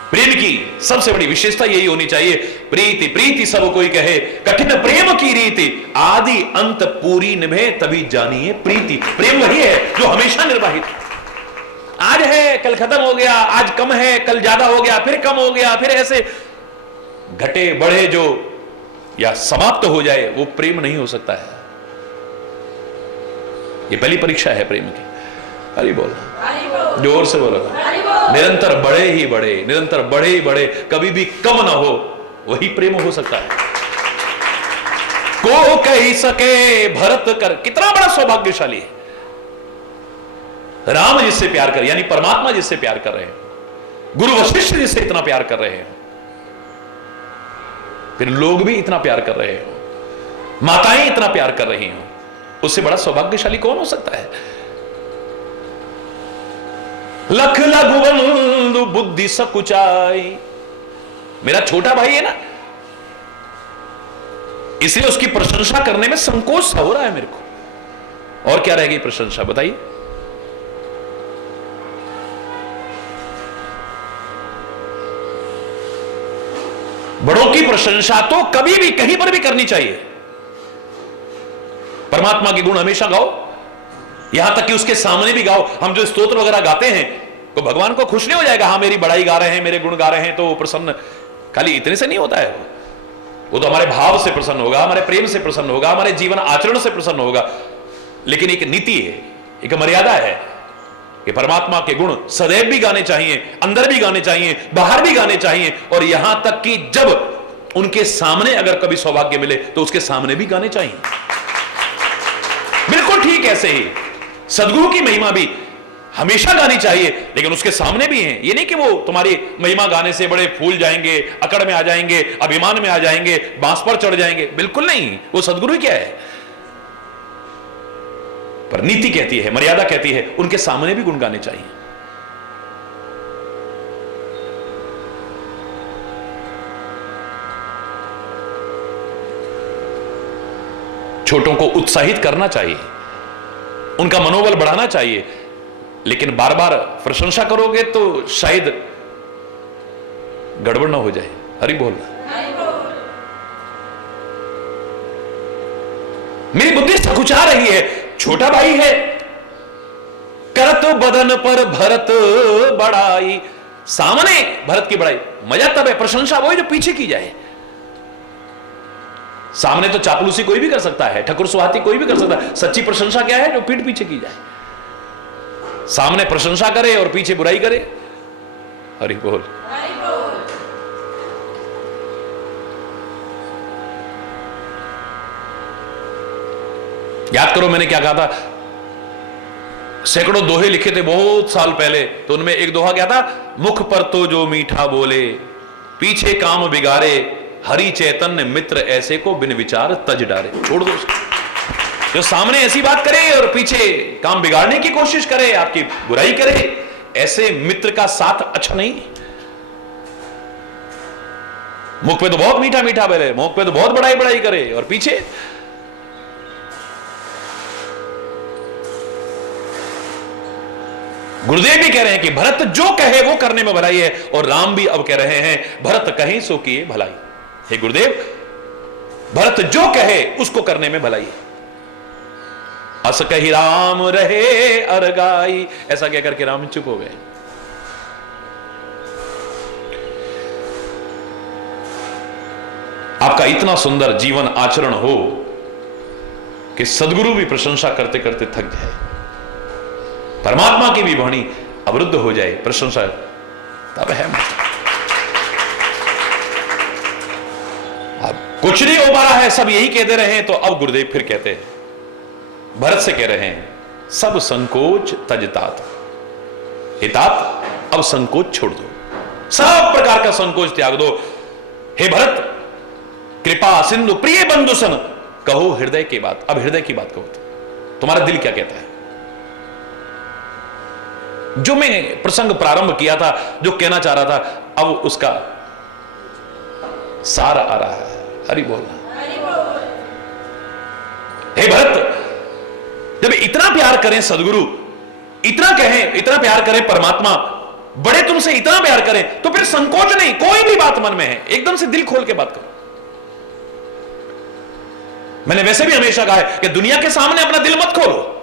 प्रेम की सबसे बड़ी विशेषता यही होनी चाहिए, प्रीति प्रीति सब कोई कहे, कठिन प्रेम की रीति, आदि अंत पूरी निभे तभी जानिए प्रीति। प्रेम वही है जो हमेशा निर्वाहित, आज है कल खत्म हो गया, आज कम है कल ज्यादा हो गया, फिर कम हो गया, फिर ऐसे घटे बढ़े जो या समाप्त हो जाए, वो प्रेम नहीं हो सकता है। ये पहली परीक्षा है प्रेम की। हरि बोल, जोर से बोलो। निरंतर बढ़े ही बढ़े, निरंतर बढ़े ही बढ़े, कभी भी कम ना हो, वही प्रेम हो सकता है। को कह सके भरत कर, कितना बड़ा सौभाग्यशाली है। राम जिससे प्यार कर, यानी परमात्मा जिससे प्यार कर रहे हैं, गुरु वशिष्ठ जिससे इतना प्यार कर रहे हैं, फिर लोग भी इतना प्यार कर रहे हो, माताएं इतना प्यार कर रही हो, उससे बड़ा सौभाग्यशाली कौन हो सकता है। लख लघु बंधु बुद्धि सकुचाई, मेरा छोटा भाई है ना, इसलिए उसकी प्रशंसा करने में संकोच सा हो रहा है मेरे को। और क्या रहेगी प्रशंसा, बताइए। बड़ों की प्रशंसा तो कभी भी कहीं पर भी करनी चाहिए। परमात्मा के गुण हमेशा गाओ, यहां तक कि उसके सामने भी गाओ। हम जो स्तोत्र वगैरह गाते हैं तो भगवान को खुश नहीं हो जाएगा, हाँ मेरी बड़ाई गा रहे हैं, मेरे गुण गा रहे हैं, तो प्रसन्न खाली इतने से नहीं होता है। वो तो हमारे भाव से प्रसन्न होगा, हमारे प्रेम से प्रसन्न होगा, हमारे जीवन आचरण से प्रसन्न होगा। लेकिन एक नीति है, एक मर्यादा है कि परमात्मा के गुण सदैव भी गाने चाहिए, अंदर भी गाने चाहिए, बाहर भी गाने चाहिए, और यहां तक कि जब उनके सामने अगर कभी सौभाग्य मिले तो उसके सामने भी गाने चाहिए। बिल्कुल ठीक ऐसे ही सदगुरु की महिमा भी हमेशा गानी चाहिए, लेकिन उसके सामने भी है। ये नहीं कि वो तुम्हारी महिमा गाने से बड़े फूल जाएंगे, अकड़ में आ जाएंगे, अभिमान में आ जाएंगे, बांस पर चढ़ जाएंगे, बिल्कुल नहीं। वो सदगुरु ही क्या है, पर नीति कहती है, मर्यादा कहती है, उनके सामने भी गुण गाने चाहिए। छोटों को उत्साहित करना चाहिए, उनका मनोबल बढ़ाना चाहिए, लेकिन बार बार प्रशंसा करोगे तो शायद गड़बड़ ना हो जाए। हरि बोल। मेरी बुद्धि सकुचा रही है, छोटा भाई है, करत बदन पर भरत बड़ाई, सामने भरत की बड़ाई। मजा तब है, प्रशंसा वो है जो पीछे की जाए। सामने तो चापलूसी कोई भी कर सकता है, ठकुर सुहाती कोई भी कर सकता है। सच्ची प्रशंसा क्या है, जो पीठ पीछे की जाए। सामने प्रशंसा करे और पीछे बुराई करे। हरि बोल। याद करो मैंने क्या कहा था, सैकड़ों दोहे लिखे थे बहुत साल पहले, तो उनमें एक दोहा क्या था, मुख पर तो जो मीठा बोले, पीछे काम बिगाड़े, हरि चैतन्य मित्र ऐसे को बिन विचार तज डारे। छोड़ दो उसको। जो सामने ऐसी बात करे और पीछे काम बिगाड़ने की कोशिश करे, आपकी बुराई करे, ऐसे मित्र का साथ अच्छा नहीं। मुख पे तो बहुत मीठा मीठा बोले, मुख पे तो बहुत बड़ाई बड़ाई करे, और पीछे गुरुदेव भी कह रहे हैं कि भरत जो कहे वो करने में भलाई है, और राम भी अब कह रहे हैं भरत कहे सो किए भलाई। हे गुरुदेव, भरत जो कहे उसको करने में भलाई है। अस कही राम रहे अरगाई, ऐसा कहकर के राम चुप हो गए। आपका इतना सुंदर जीवन आचरण हो कि सदगुरु भी प्रशंसा करते करते थक जाए, परमात्मा की भी वाणी अवरुद्ध हो जाए, प्रशंसा तब है। अब कुछ नहीं हो पा रहा है, सब यही कहते रहे हैं, तो अब गुरुदेव फिर कहते हैं, भरत से कह रहे हैं, सब संकोच तजतात, हितात अब संकोच छोड़ दो, सब प्रकार का संकोच त्याग दो। हे भरत, कृपा सिंधु प्रिय बंधु सन, कहो हृदय की बात। अब हृदय की बात कहो, तुम्हारा दिल क्या कहता है। जो मैं प्रसंग प्रारंभ किया था, जो कहना चाह रहा था, अब उसका सार आ रहा है। हरि बोलना। हे भरत, जब इतना प्यार करें सदगुरु, इतना कहें, इतना प्यार करें परमात्मा, बड़े तुमसे इतना प्यार करें, तो फिर संकोच नहीं, कोई भी बात मन में है एकदम से दिल खोल के बात करो। मैंने वैसे भी हमेशा कहा है कि दुनिया के सामने अपना दिल मत खोलो,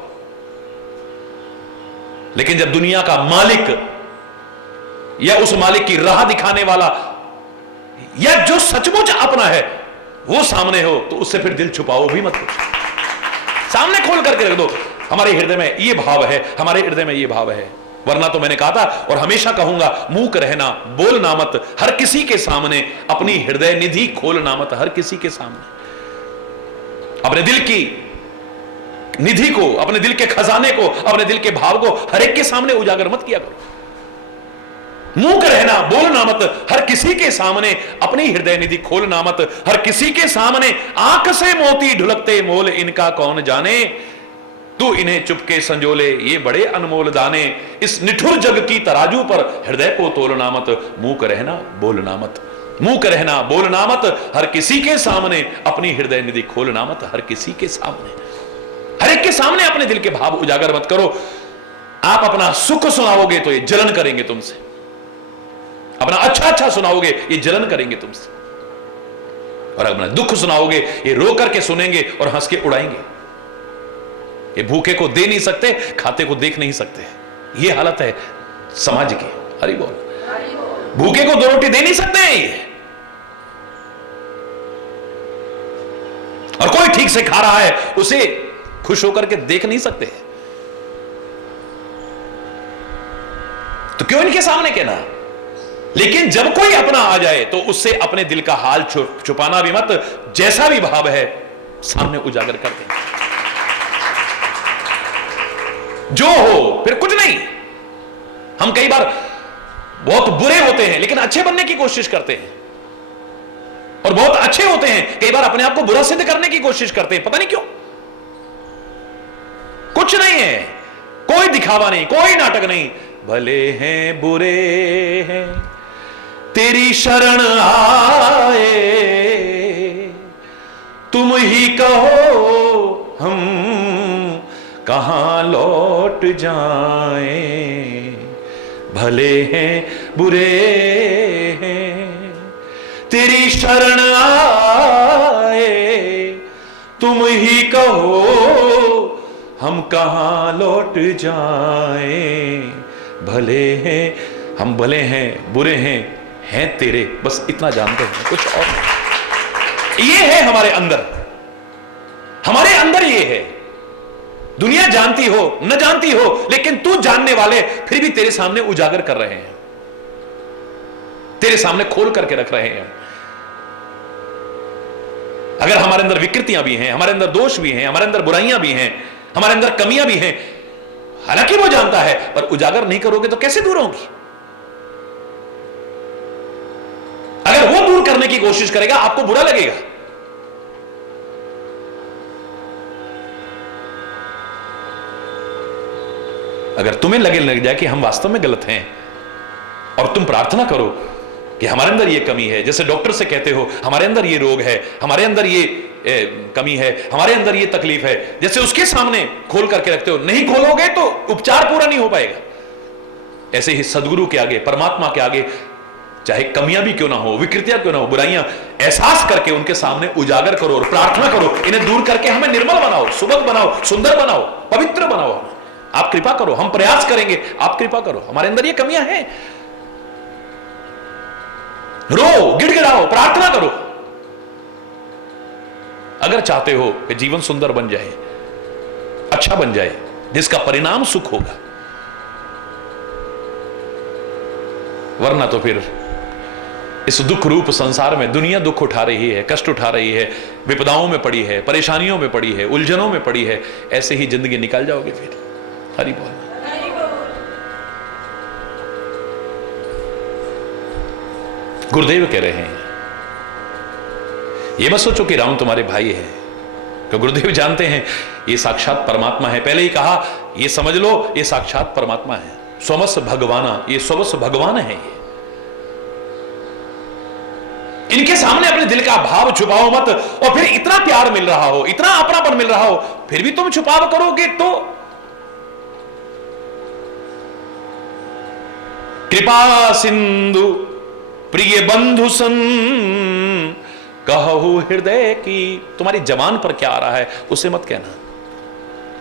लेकिन जब दुनिया का मालिक या उस मालिक की राह दिखाने वाला या जो सचमुच अपना है वो सामने हो, तो उससे फिर दिल छुपाओ भी मत, सामने खोल करके रख दो। हमारे हृदय में ये भाव है, हमारे हृदय में ये भाव है, वरना तो मैंने कहा था और हमेशा कहूंगा, मूक रहना, बोलना मत, हर किसी के सामने अपनी हृदय निधि खोलना मत, हर किसी के सामने अपने दिल की निधि को, अपने दिल के खजाने को, अपने दिल के भाव को हर एक के सामने उजागर मत किया करो। मूक रहना, बोलना मत, हर किसी के सामने अपनी हृदय निधि खोलना मत, हर किसी के सामने आंख से मोती ढुलकते मोल इनका कौन जाने, तू इन्हें चुपके संजोले ये बड़े अनमोल दाने, इस निठुर जग की तराजू पर हृदय को तोलना मत, मूक रहना बोलना मत, मूक रहना बोलना मत, हर किसी के सामने अपनी हृदय निधि खोलना मत, हर किसी के सामने, हर एक के सामने अपने दिल के भाव उजागर मत करो। आप अपना सुख सुनाओगे तो ये जलन करेंगे तुमसे, अपना अच्छा अच्छा सुनाओगे ये जलन करेंगे तुमसे, और अपना दुख सुनाओगे ये रो करके सुनेंगे और हंस के उड़ाएंगे। ये भूखे को दे नहीं सकते, खाते को देख नहीं सकते, ये हालत है समाज की। हरि बोल। भूखे को 2 रोटी दे नहीं सकते हैं ये, और कोई ठीक से खा रहा है उसे खुश होकर के देख नहीं सकते, तो क्यों इनके सामने कहना। लेकिन जब कोई अपना आ जाए तो उससे अपने दिल का हाल छुपाना भी मत, जैसा भी भाव है सामने उजागर कर दें, जो हो फिर कुछ नहीं। हम कई बार बहुत बुरे होते हैं लेकिन अच्छे बनने की कोशिश करते हैं, और बहुत अच्छे होते हैं कई बार अपने आप को बुरा सिद्ध करने की कोशिश करते हैं, पता नहीं क्यों। कुछ नहीं है, कोई दिखावा नहीं, कोई नाटक नहीं। भले हैं बुरे हैं तेरी शरण आए, तुम ही कहो हम कहां लौट जाएं। भले हैं बुरे हैं तेरी शरण आए, तुम ही कहो हम कहां लौट जाएं। भले हैं हम, भले हैं बुरे हैं तेरे, बस इतना जानते हैं, कुछ और नहीं। ये है हमारे अंदर, हमारे अंदर ये है। दुनिया जानती हो न जानती हो, लेकिन तू जानने वाले फिर भी तेरे सामने उजागर कर रहे हैं, तेरे सामने खोल करके रख रहे हैं। अगर हमारे अंदर विकृतियां भी हैं, हमारे अंदर दोष भी हैं, हमारे अंदर बुराइयां भी हैं, हमारे अंदर कमियां भी हैं, हालांकि वो जानता है, पर उजागर नहीं करोगे तो कैसे दूर होंगी। अगर वो दूर करने की कोशिश करेगा आपको बुरा लगेगा। अगर तुम्हें लग जाए कि हम वास्तव में गलत हैं और तुम प्रार्थना करो कि हमारे अंदर ये कमी है, जैसे डॉक्टर से कहते हो हमारे अंदर ये रोग है, हमारे अंदर ये कमी है, हमारे अंदर ये तकलीफ है, जैसे उसके सामने खोल करके रखते हो, नहीं खोलोगे तो उपचार पूरा नहीं हो पाएगा। ऐसे ही सदगुरु के आगे, परमात्मा के आगे, चाहे कमियां भी क्यों ना हो, विकृतियां क्यों ना हो, बुराइयां, एहसास करके उनके सामने उजागर करो और प्रार्थना करो, इन्हें दूर करके हमें निर्मल बनाओ, सुबह बनाओ, सुंदर बनाओ, पवित्र बनाओ। आप कृपा करो, हम प्रयास करेंगे, आप कृपा करो, हमारे अंदर ये कमियां हैं। रो, गिड़गिड़ाओ, प्रार्थना करो, अगर चाहते हो कि जीवन सुंदर बन जाए, अच्छा बन जाए, जिसका परिणाम सुख होगा। वरना तो फिर इस दुख रूप संसार में दुनिया दुख उठा रही है, कष्ट उठा रही है, विपदाओं में पड़ी है, परेशानियों में पड़ी है, उलझनों में पड़ी है, ऐसे ही जिंदगी निकल जाओगे फिर। हरि बोल। गुरुदेव कह रहे हैं, ये मत सोचो कि राम तुम्हारे भाई है, तो गुरुदेव जानते हैं ये साक्षात परमात्मा है। पहले ही कहा, ये समझ लो ये साक्षात परमात्मा है, स्वमस भगवाना, ये स्वमस भगवान है। ये इनके सामने अपने दिल का भाव छुपाओ मत। और फिर इतना प्यार मिल रहा हो, इतना अपनापन मिल रहा हो, फिर भी तुम छुपाव करोगे तो कृपा सिंधु प्रिय बंधु सन कहु हृदय की। तुम्हारी जबान पर क्या आ रहा है उसे मत कहना,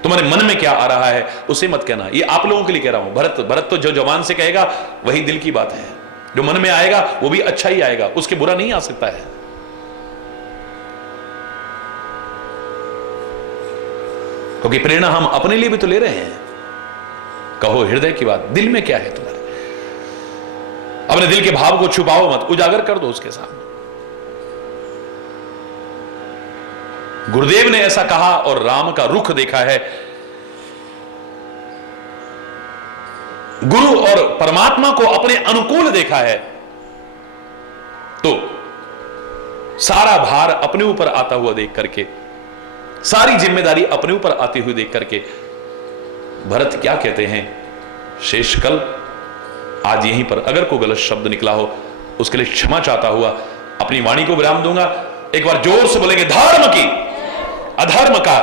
तुम्हारे मन में क्या आ रहा है उसे मत कहना। ये आप लोगों के लिए कह रहा हूं। भरत तो जो जबान से कहेगा वही दिल की बात है, जो मन में आएगा वो भी अच्छा ही आएगा, उसके बुरा नहीं आ सकता है। क्योंकि प्रेरणा हम अपने लिए भी तो ले रहे हैं। कहो हृदय की बात, दिल में क्या है तुम्हारे, अपने दिल के भाव को छुपाओ मत, उजागर कर दो उसके सामने। गुरुदेव ने ऐसा कहा और राम का रुख देखा है। गुरु और परमात्मा को अपने अनुकूल देखा है, तो सारा भार अपने ऊपर आता हुआ देख करके, सारी जिम्मेदारी अपने ऊपर आती हुई देख करके भरत क्या कहते हैं, शेषकल आज यहीं पर अगर कोई गलत शब्द निकला हो उसके लिए क्षमा चाहता हुआ अपनी वाणी को विराम दूंगा। एक बार जोर से बोलेंगे, धर्म की, अधर्म का,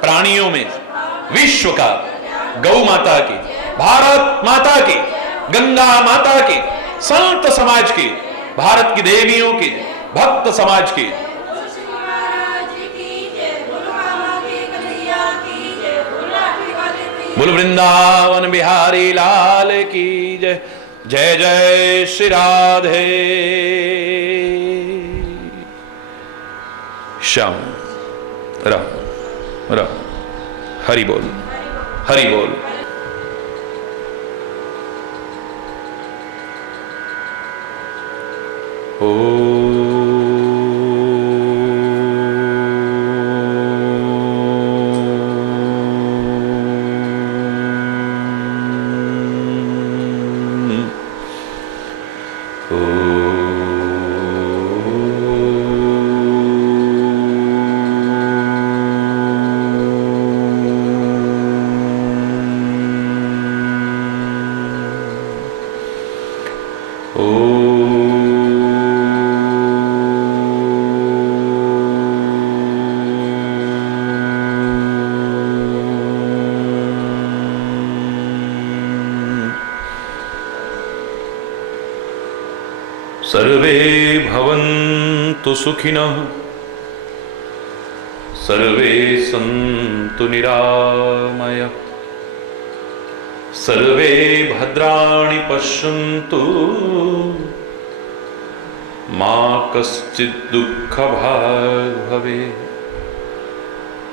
प्राणियों में, विश्व का, गौ माता की, भारत माता की, गंगा माता की, संत समाज की, भारत की देवियों की, भक्त समाज की, बोल वृंदावन बिहारी लाल की जय। जय जय श्री राधे श्याम। राम राम। हरि बोल, हरि बोल। ओ सर्वे भवन्तु सुखिनः, सर्वे सन्तु निरामयाः, सर्वे भद्राणि पश्यन्तु मा कश्चित् दुःखभाग् भवेत्,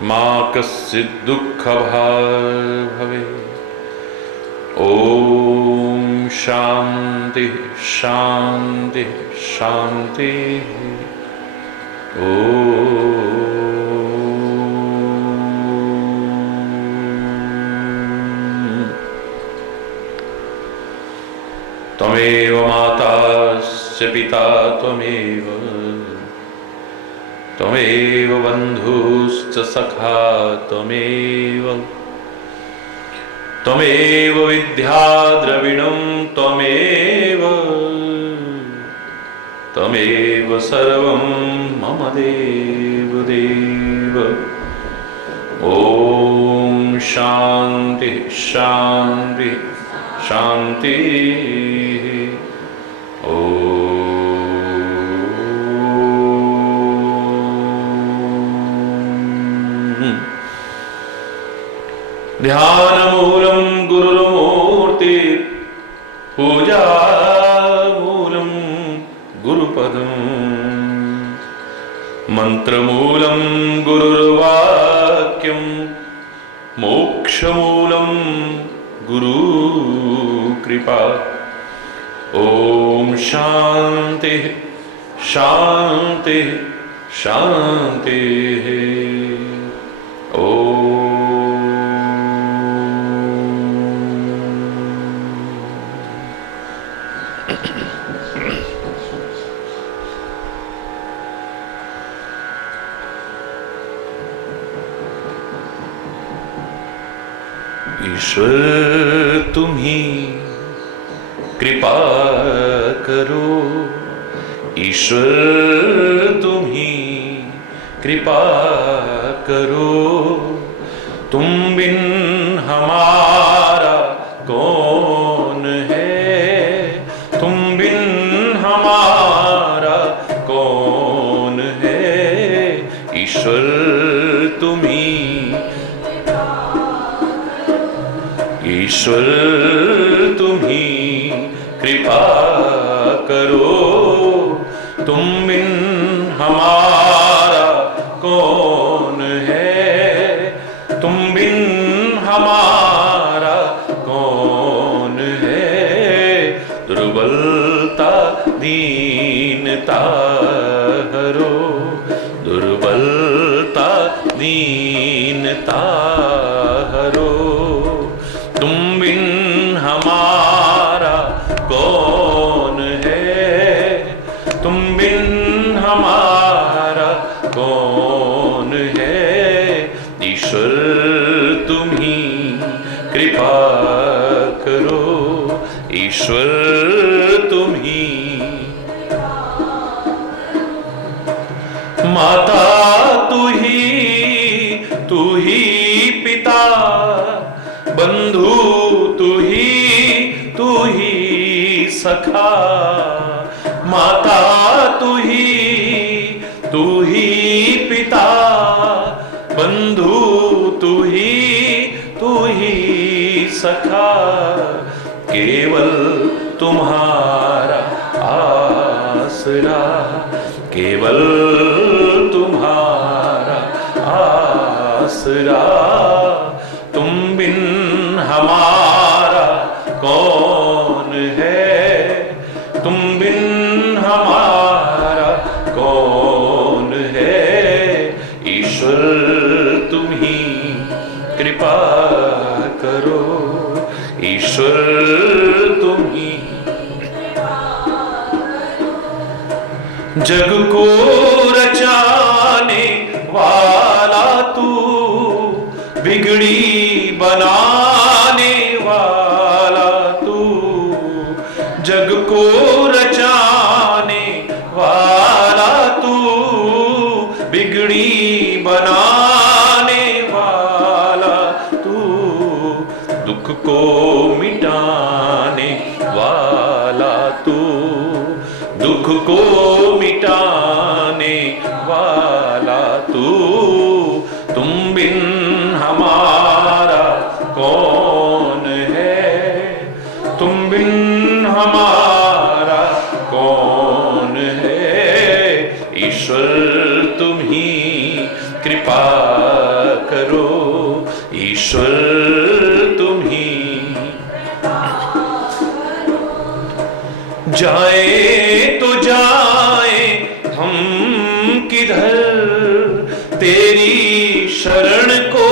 मा कश्चित् दुःखभाग् भवेत्। ओम शांति शांति शांति। ओम त्वमेव माता च पिता त्वमेव, त्वमेव बन्धुश्च सखा त्वमेव, त्वमेव विद्या द्रविणं त्वमेव, त्वमेव सर्वं मम देव देव। ओम शांति शांति शांति। ध्यान मूलम गुरुर्मूर्ति पूजा मूलम गुरुपदम मंत्र मूलम गुरुर्वाक्यम मोक्ष मूलम गुरु कृपा। ओम शांति शांति शांति। ओम ईश्वर तुम ही कृपा करो, ईश्वर तुम ही कृपा करो, तुम बिन हमारा कौन है, तुम बिन हमारा कौन है, ईश्वर तुम ही, ईश्वर तुम ही कृपा करो, तुम बिन हमारा कौन है, तुम बिन हमारा कौन है, दुर्बलता दीनता हरो, दुर्बलता दीनता हरो, तुम बिन हमारा कौन है, तुम बिन हमारा कौन है, ईश्वर तुम ही कृपा करो, ईश्वर तुम ही। माता तू ही पिता, बंधु तू ही सखा, माता तू ही पिता, बंधु तू ही सखा, केवल तुम्हारा आसरा, केवल तुम्हारा आसरा, तुम बिन हमारा कौन है, तुम बिन हमारा कौन है, ईश्वर तुम ही कृपा करो, ईश्वर तुम ही। जग को रचाने वाला तू, बिगड़ी बनाने वाला तू, जग को रचाने वाला तू, बिगड़ी बनाने वाला तू, दुख को मिटाने वाला तू, दुख को मिटाने वाला तू, तुम बिन हमारा कौन है, तुम बिन हमारा कौन है, ईश्वर तुम ही कृपा करो, ईश्वर तुम ही। जाए तो जाए हम किधर, तेरी शरण को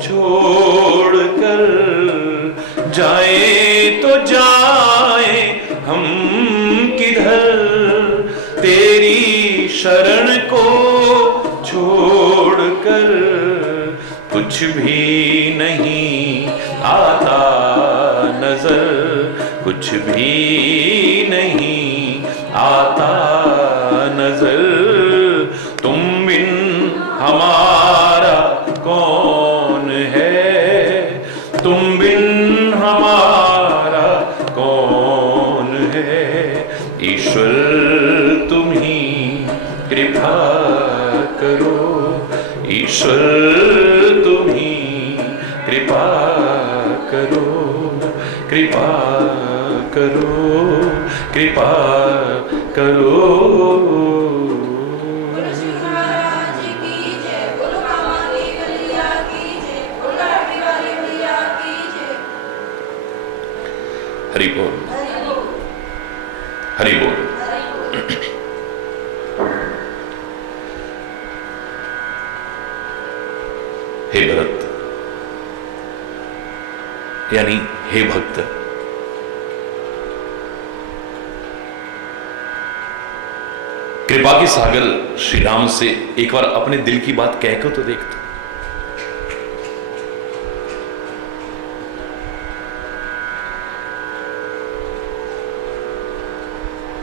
छोड़कर, जाए तो जाए हम किधर, तेरी शरण को छोड़कर, कुछ भी नहीं आता नजर, कुछ भी नहीं आता नजर, तुम बिन हमारा कौन है, तुम बिन हमारा ईश्वर तुम्ही कृपा करो, कृपा करो, कृपा करो। हरि बोल, हरि बोल। हे भरत यानी हे भक्त, कृपा के सागर श्री राम से एक बार अपने दिल की बात कहकर तो देख।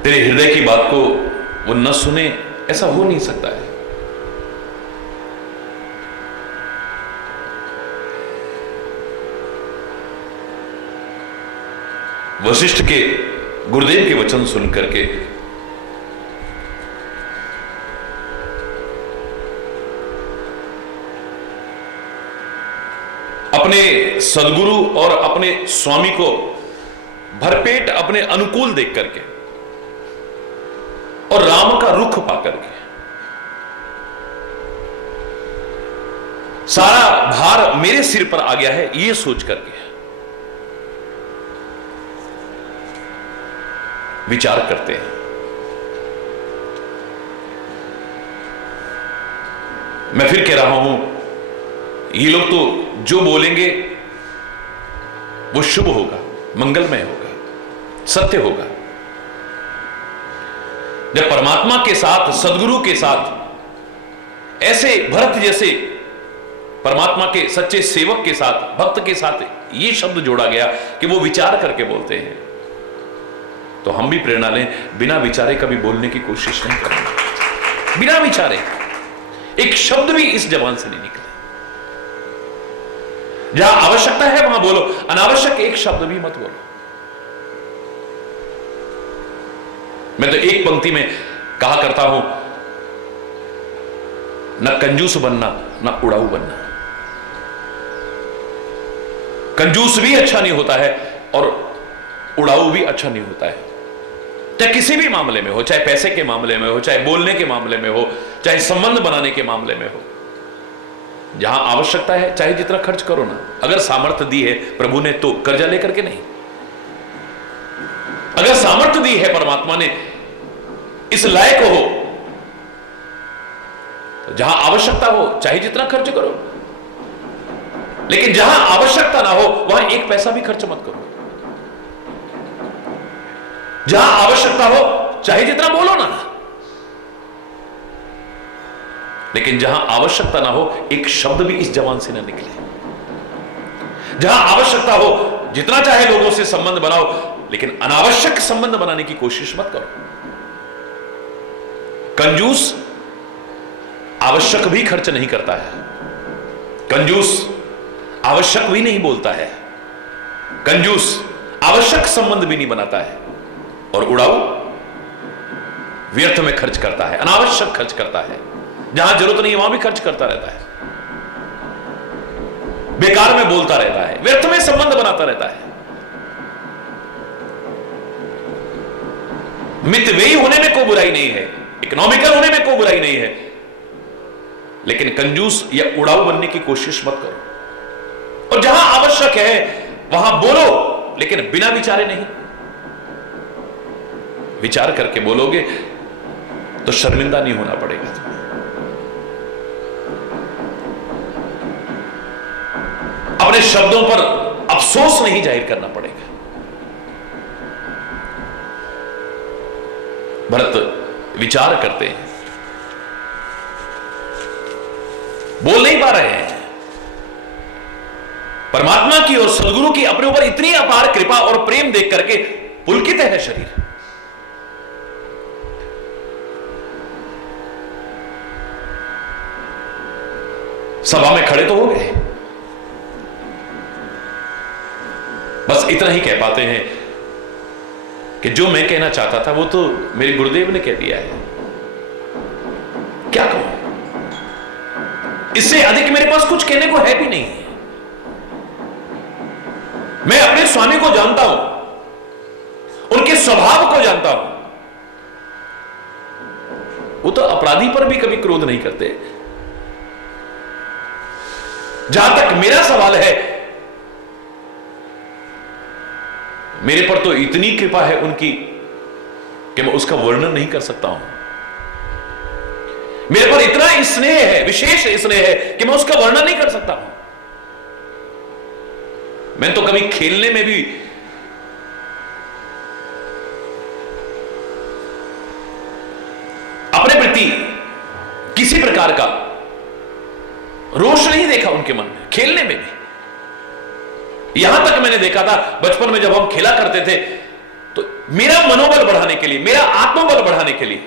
तेरे हृदय की बात को वो न सुने, ऐसा हो नहीं सकता है। वशिष्ठ के गुरुदेव के वचन सुन करके अपने सदगुरु और अपने स्वामी को भरपेट अपने अनुकूल देख करके और राम का रुख पाकर के सारा भार मेरे सिर पर आ गया है, यह सोच करके विचार करते हैं। मैं फिर कह रहा हूं, ये लोग तो जो बोलेंगे वो शुभ होगा, मंगलमय होगा, सत्य होगा। जब परमात्मा के साथ, सदगुरु के साथ, ऐसे भरत जैसे परमात्मा के सच्चे सेवक के साथ, भक्त के साथ ये शब्द जोड़ा गया कि वो विचार करके बोलते हैं, तो हम भी प्रेरणा लें, बिना विचारे कभी बोलने की कोशिश नहीं करें। बिना विचारे एक शब्द भी इस जबान से नहीं निकले। जहां आवश्यकता है वहां बोलो, अनावश्यक एक शब्द भी मत बोलो। मैं तो एक पंक्ति में कहा करता हूं, न कंजूस बनना, न उड़ाऊ बनना। कंजूस भी अच्छा नहीं होता है और उड़ाऊ भी अच्छा नहीं होता है। चाहे किसी भी मामले में हो, चाहे पैसे के मामले में हो, चाहे बोलने के मामले में हो, चाहे संबंध बनाने के मामले में हो। जहां आवश्यकता है चाहे जितना खर्च करो ना। अगर सामर्थ्य दी है प्रभु ने तो कर्जा लेकर के नहीं। अगर सामर्थ्य दी है परमात्मा ने, इस लायक हो, तो जहां आवश्यकता हो चाहे जितना खर्च करो, लेकिन जहां आवश्यकता ना हो वहां एक पैसा भी खर्च मत करो। जहां आवश्यकता हो चाहे जितना बोलो ना, लेकिन जहां आवश्यकता ना हो एक शब्द भी इस जबान से ना निकले। जहां आवश्यकता हो जितना चाहे लोगों से संबंध बनाओ, लेकिन अनावश्यक संबंध बनाने की कोशिश मत करो। कंजूस आवश्यक भी खर्च नहीं करता है, कंजूस आवश्यक भी नहीं बोलता है, कंजूस आवश्यक संबंध भी नहीं बनाता है, और उड़ाऊ व्यर्थ में खर्च करता है, अनावश्यक खर्च करता है। जहां जरूरत नहीं वहां भी खर्च करता रहता है, बेकार में बोलता रहता है, व्यर्थ में संबंध बनाता रहता है। मितव्ययी होने में कोई बुराई नहीं है, इकोनॉमिकल होने में कोई बुराई नहीं है, लेकिन कंजूस या उड़ाऊ बनने की कोशिश मत करो। और जहां आवश्यक है वहां बोलो, लेकिन बिना विचारे नहीं। विचार करके बोलोगे तो शर्मिंदा नहीं होना पड़ेगा तुम्हें। अपने शब्दों पर अफसोस नहीं जाहिर करना पड़ेगा। भरत विचार करते हैं, बोल नहीं पा रहे हैं। परमात्मा की और सदगुरु की अपने ऊपर इतनी अपार कृपा और प्रेम देख करके पुलकित है शरीर। सभा में खड़े तो हो गए, बस इतना ही कह पाते हैं कि जो मैं कहना चाहता था वो तो मेरे गुरुदेव ने कह दिया है, क्या कहूं। इससे अधिक मेरे पास कुछ कहने को है भी नहीं। मैं अपने स्वामी को जानता हूं, उनके स्वभाव को जानता हूं। वो तो अपराधी पर भी कभी क्रोध नहीं करते। जहां तक मेरा सवाल है, मेरे पर तो इतनी कृपा है उनकी कि मैं उसका वर्णन नहीं कर सकता हूं। मेरे पर इतना स्नेह है, विशेष स्नेह है कि मैं उसका वर्णन नहीं कर सकता हूं। मैं तो कभी खेलने में भी अपने प्रति किसी प्रकार का रोष नहीं देखा उनके मन में, खेलने में भी। यहां तक मैंने देखा था बचपन में जब हम खेला करते थे तो मेरा मनोबल बढ़ाने के लिए, मेरा आत्मबल बढ़ाने के लिए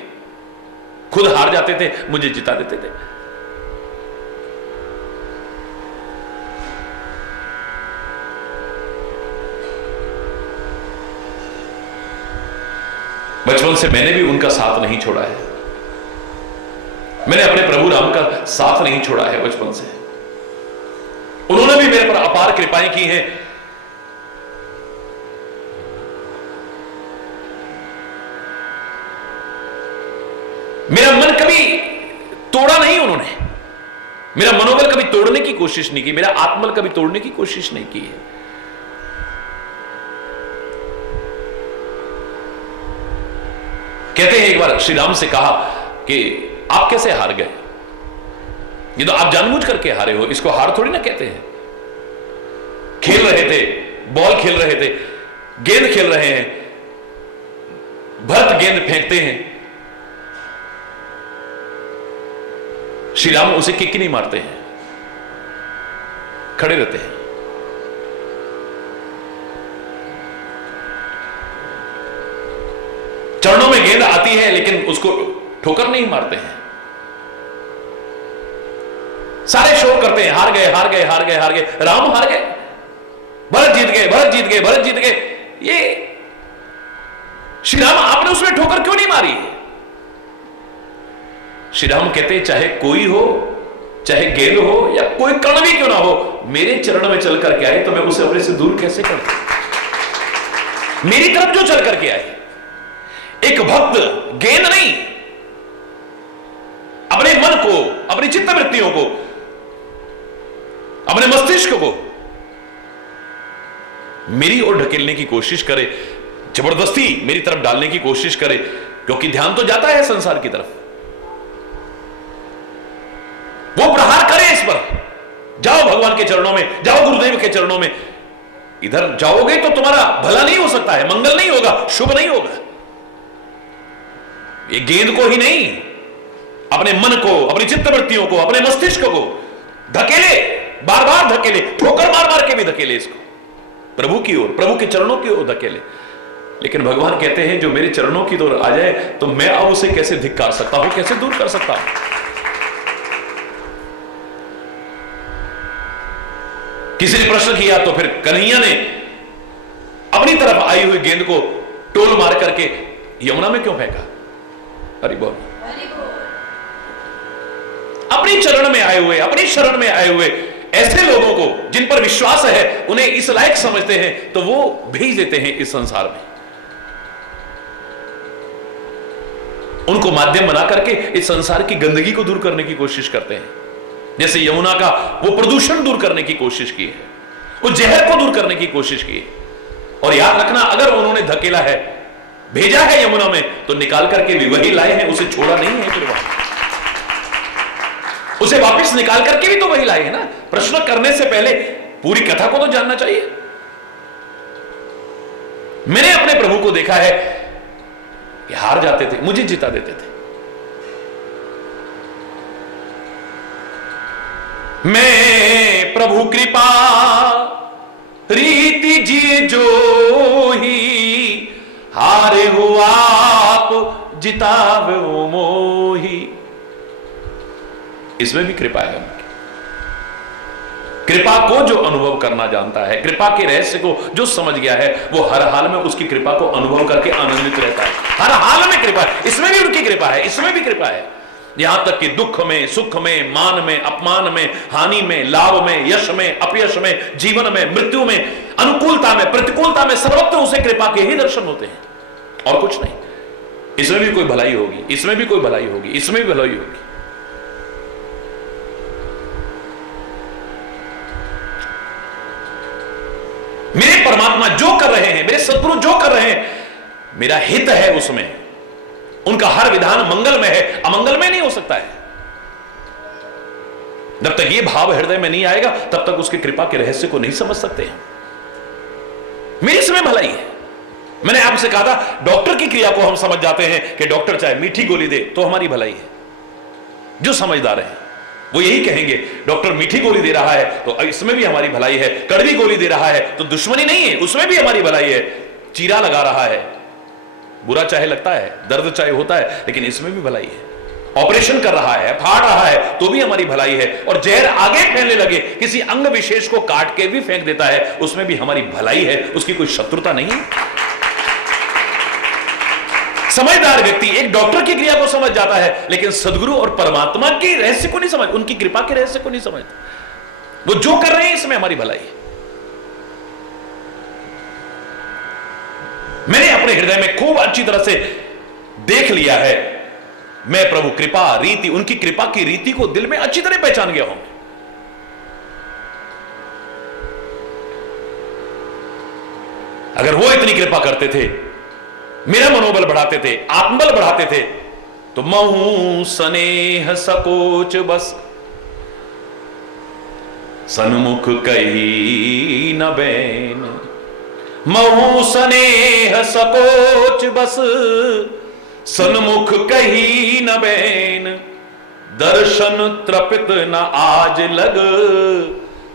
खुद हार जाते थे, मुझे जिता देते थे। बचपन से मैंने भी उनका साथ नहीं छोड़ा है। मैंने अपने प्रभु राम का साथ नहीं छोड़ा है बचपन से। उन्होंने भी मेरे पर अपार कृपाएं की हैं। मेरा मन कभी तोड़ा नहीं उन्होंने, मेरा मनोबल कभी तोड़ने की कोशिश नहीं की, मेरा आत्मबल कभी तोड़ने की कोशिश नहीं की है। कहते हैं एक बार श्री राम से कहा कि आप कैसे हार गए? ये तो आप जानबूझ करके हारे हो, इसको हार थोड़ी ना कहते हैं। खेल रहे थे, बॉल खेल रहे थे, गेंद खेल रहे हैं, भरत गेंद फेंकते हैं, श्री राम उसे किक नहीं मारते हैं, खड़े रहते हैं। चरणों में गेंद आती है लेकिन उसको ठोकर नहीं मारते हैं। सारे शोर करते हैं, हार गए, हार गए, हार गए, हार गए, राम हार गए, भरत जीत गए, भरत जीत गए, भरत जीत गए। ये श्री राम आपने उसमें ठोकर क्यों नहीं मारी? श्री राम कहते चाहे कोई हो, चाहे गेंद हो या कोई कण भी क्यों ना हो, मेरे चरण में चल करके आए तो मैं उसे अपने से दूर कैसे कर दूं? मेरी तरफ जो चल करके आए। एक भक्त गेंद नहीं, अपने मन को, अपनी चित्त वृत्तियों को, अपने मस्तिष्क को मेरी ओर ढकेलने की कोशिश करे, जबरदस्ती मेरी तरफ डालने की कोशिश करे, क्योंकि ध्यान तो जाता है संसार की तरफ। वो प्रहार करे इस पर, जाओ भगवान के चरणों में, जाओ गुरुदेव के चरणों में। इधर जाओगे तो तुम्हारा भला नहीं हो सकता है, मंगल नहीं होगा, शुभ नहीं होगा। ये गेंद को ही नहीं, अपने मन को, अपनी चित्तवृत्तियों को, अपने मस्तिष्क को धकेले, बार बार धकेले, ठोकर मार मार के भी धकेले इसको प्रभु की ओर, प्रभु के चरणों की ओर धकेले। लेकिन भगवान कहते हैं जो मेरे चरणों की ओर आ जाए तो मैं अब उसे कैसे धिक्कार सकता हूं, कैसे दूर कर सकता हूं? किसी ने प्रश्न किया तो फिर कन्हैया ने अपनी तरफ आई हुई गेंद को टोल मार करके यमुना में क्यों फेंका? हरि बोल। अपनी चरण में आए हुए, अपनी शरण में आए हुए ऐसे लोगों को जिन पर विश्वास है, उन्हें इस लायक समझते हैं तो वो भेज देते हैं इस संसार में। उनको माध्यम बना करके इस संसार की गंदगी को दूर करने की कोशिश करते हैं। जैसे यमुना का वो प्रदूषण दूर करने की कोशिश की है, वो जहर को दूर करने की कोशिश की है। और याद रखना, अगर उन्होंने धकेला है, भेजा है यमुना में, तो निकाल करके भी वही लाए हैं, उसे छोड़ा नहीं है। फिर उसे वापस निकाल करके भी तो वही लाए हैं ना। प्रश्न करने से पहले पूरी कथा को तो जानना चाहिए। मैंने अपने प्रभु को देखा है कि हार जाते थे, मुझे जिता देते थे। मैं प्रभु कृपा रीति जी जो ही, हारे हो आप जितावे मोही। इसमें भी कृपा है उनकी। कृपा को जो अनुभव करना जानता है, कृपा के रहस्य को जो समझ गया है, वो हर हाल में उसकी कृपा को अनुभव करके आनंदित रहता है। हर हाल में कृपा है, इसमें भी उनकी कृपा है, इसमें भी कृपा है। यहां तक कि दुख में, सुख में, मान में, अपमान में, हानि में, लाभ में, यश में, अपयश में, जीवन में, मृत्यु में, अनुकूलता में, प्रतिकूलता में, सर्वत्र उसे कृपा के ही दर्शन होते हैं और कुछ नहीं। इसमें भी कोई भलाई होगी, इसमें भी कोई भलाई होगी, इसमें भी भलाई होगी। मेरे परमात्मा जो कर रहे हैं, मेरे सद्गुरु जो कर रहे हैं, मेरा हित है उसमें। उनका हर विधान मंगल में है, अमंगल में नहीं हो सकता है। जब तक ये भाव हृदय में नहीं आएगा तब तक उसकी कृपा के रहस्य को नहीं समझ सकते हैं। मेरी इसमें भलाई है। मैंने आपसे कहा था डॉक्टर की क्रिया को हम समझ जाते हैं कि डॉक्टर चाहे मीठी गोली दे तो हमारी भलाई है। जो समझदार है वो यही कहेंगे डॉक्टर मीठी गोली दे रहा है तो इसमें भी हमारी भलाई है, कड़वी गोली दे रहा है तो दुश्मनी नहीं है, उसमें भी हमारी भलाई है। चीरा लगा रहा है, बुरा चाहे लगता है, दर्द चाहे होता है, लेकिन इसमें भी भलाई है। ऑपरेशन कर रहा है, फाड़ रहा है तो भी हमारी भलाई है। और जहर आगे फैलने लगे, किसी अंग विशेष को काट के भी फेंक देता है, उसमें भी हमारी भलाई है, उसकी कोई शत्रुता नहीं है। समझदार व्यक्ति एक डॉक्टर की क्रिया को समझ जाता है, लेकिन सदगुरु और परमात्मा के रहस्य को नहीं समझ, उनकी कृपा के रहस्य को नहीं समझता। वो जो कर रहे हैं इसमें हमारी भलाई है। मैंने अपने हृदय में खूब अच्छी तरह से देख लिया है। मैं प्रभु कृपा रीति, उनकी कृपा की रीति को दिल में अच्छी तरह पहचान गया हूं। अगर वो इतनी कृपा करते थे, मेरा मनोबल बढ़ाते थे, आत्मबल बढ़ाते थे, तो महू स्नेह सकोच बस सन्मुख कही न बैन। महू स्नेह सकोच बस सन्मुख कही न बैन। दर्शन त्रपित न आज लग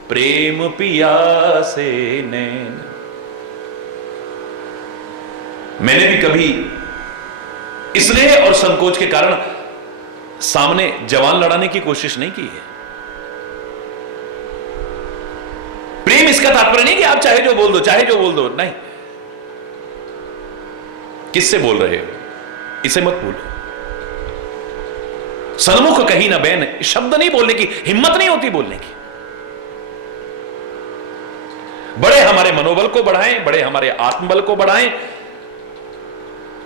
प्रेम पियासे नैन। मैंने भी कभी स्नेह और संकोच के कारण सामने जवान लड़ाने की कोशिश नहीं की है। प्रेम इसका तात्पर्य नहीं कि आप चाहे जो बोल दो, चाहे जो बोल दो, नहीं। किससे बोल रहे हो इसे मत भूलो। सन्मुख कहीं ना बैन, शब्द नहीं बोलने की हिम्मत नहीं होती बोलने की। बड़े हमारे मनोबल को बढ़ाएं, बड़े हमारे आत्मबल को बढ़ाएं,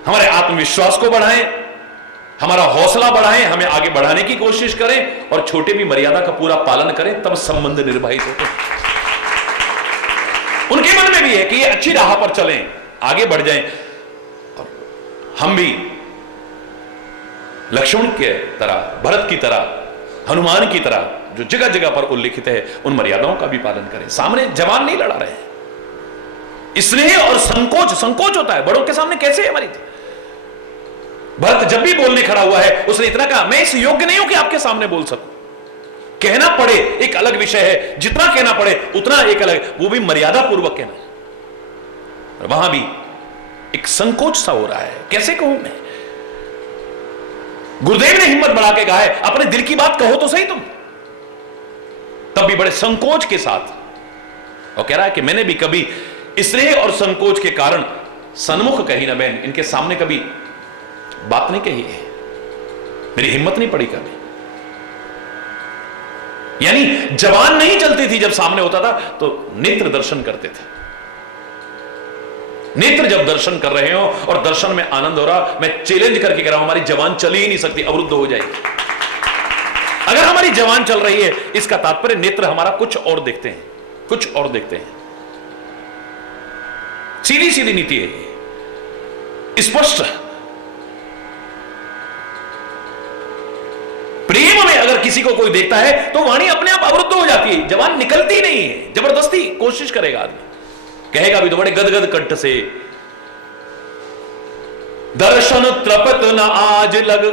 हमारे आत्मविश्वास को बढ़ाएं, हमारा हौसला बढ़ाएं, हमें आगे बढ़ाने की कोशिश करें, और छोटे भी मर्यादा का पूरा पालन करें, तब संबंध निर्वाहित होते हैं। उनके मन में भी है कि ये अच्छी राह पर चलें, आगे बढ़ जाएं। और हम भी लक्ष्मण के तरह, भरत की तरह, हनुमान की तरह, जो जगह जगह पर उल्लिखित है, उन मर्यादाओं का भी पालन करें। सामने जवान नहीं लड़ा रहे हैं। स्नेह और संकोच होता है बड़ों के सामने। कैसे हमारी भरत जब भी बोलने खड़ा हुआ है उसने इतना कहा, मैं इस योग्य नहीं हूं कि आपके सामने बोल सकूं। कहना पड़े एक अलग विषय है, जितना कहना पड़े उतना एक अलग, वो भी मर्यादा पूर्वक कहना। वहां भी एक संकोच सा हो रहा है, कैसे कहूं मैं। गुरुदेव ने हिम्मत बढ़ा के कहा है, अपने दिल की बात कहो तो सही तुम, तब भी बड़े संकोच के साथ। और कह रहा है कि मैंने भी कभी स्नेह और संकोच के कारण सन्मुख कही ना बहन, इनके सामने कभी बात नहीं कही है, मेरी हिम्मत नहीं पड़ी कभी। यानी जवान नहीं चलती थी, जब सामने होता था तो नेत्र दर्शन करते थे। नेत्र जब दर्शन कर रहे हो और दर्शन में आनंद हो रहा, मैं चैलेंज करके कह रहा हूं, हमारी जवान चल ही नहीं सकती, अवरुद्ध हो जाएगी। अगर हमारी जवान चल रही है, इसका तात्पर्य नेत्र हमारा कुछ और देखते हैं, कुछ और देखते हैं। सीधी सीधी नीति है, स्पष्ट। प्रेम में अगर किसी को कोई देखता है तो वाणी अपने आप अवरुद्ध हो जाती है, जवान निकलती नहीं है। जबरदस्ती कोशिश करेगा आदमी, कहेगा भी तो बड़े गदगद कंठ से, दर्शन त्रपत न आज लग।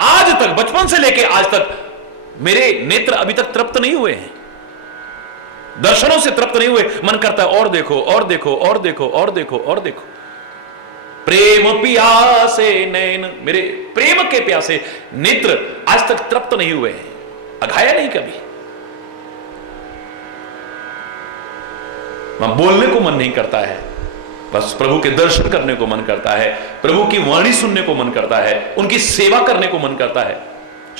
आज तक, बचपन से लेके आज तक मेरे नेत्र अभी तक तृप्त नहीं हुए हैं, दर्शनों से तृप्त नहीं हुए। मन करता है और देखो, और देखो, और देखो, और देखो, और देखो। प्रेम प्यासे नैन, मेरे प्रेम के प्यासे नेत्र आज तक तृप्त नहीं हुए हैं, अघाया नहीं कभी। वहां बोलने को मन नहीं करता है, बस प्रभु के दर्शन करने को मन करता है, प्रभु की वाणी सुनने को मन करता है, उनकी सेवा करने को मन करता है।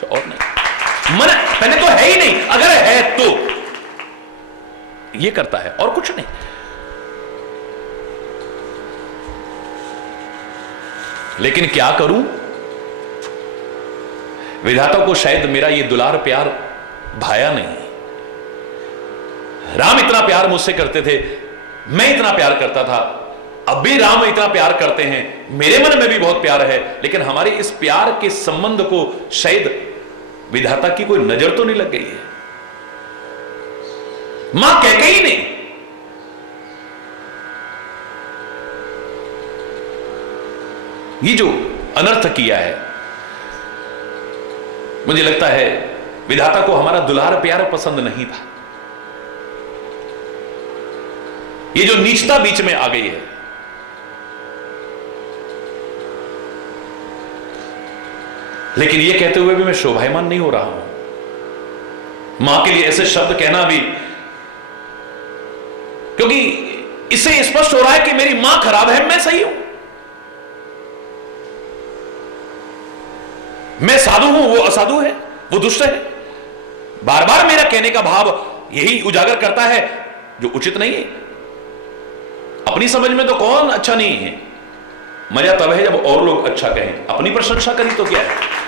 कुछ और नहीं। मन पहले तो है ही नहीं, अगर है तो ये करता है और कुछ नहीं। लेकिन क्या करूं, विधाता को शायद मेरा ये दुलार प्यार भाया नहीं। राम इतना प्यार मुझसे करते थे, मैं इतना प्यार करता था, अब भी राम इतना प्यार करते हैं, मेरे मन में भी बहुत प्यार है, लेकिन हमारे इस प्यार के संबंध को शायद विधाता की कोई नजर तो नहीं लग गई है। मां कैकेयी ने ये जो अनर्थ किया है, मुझे लगता है विधाता को हमारा दुलार प्यार पसंद नहीं था। ये जो नीचता बीच में आ गई है, लेकिन ये कहते हुए भी मैं शोभायमान नहीं हो रहा हूं मां के लिए ऐसे शब्द कहना भी, क्योंकि इससे स्पष्ट हो रहा है कि मेरी मां खराब है, मैं सही हूं। मैं साधु हूं, वो असाधु है, वो दुष्ट है। बार बार मेरा कहने का भाव यही उजागर करता है जो उचित नहीं है। अपनी समझ में तो कौन अच्छा नहीं है, मजा तब है जब और लोग अच्छा कहें, अपनी प्रशंसा करी तो क्या है।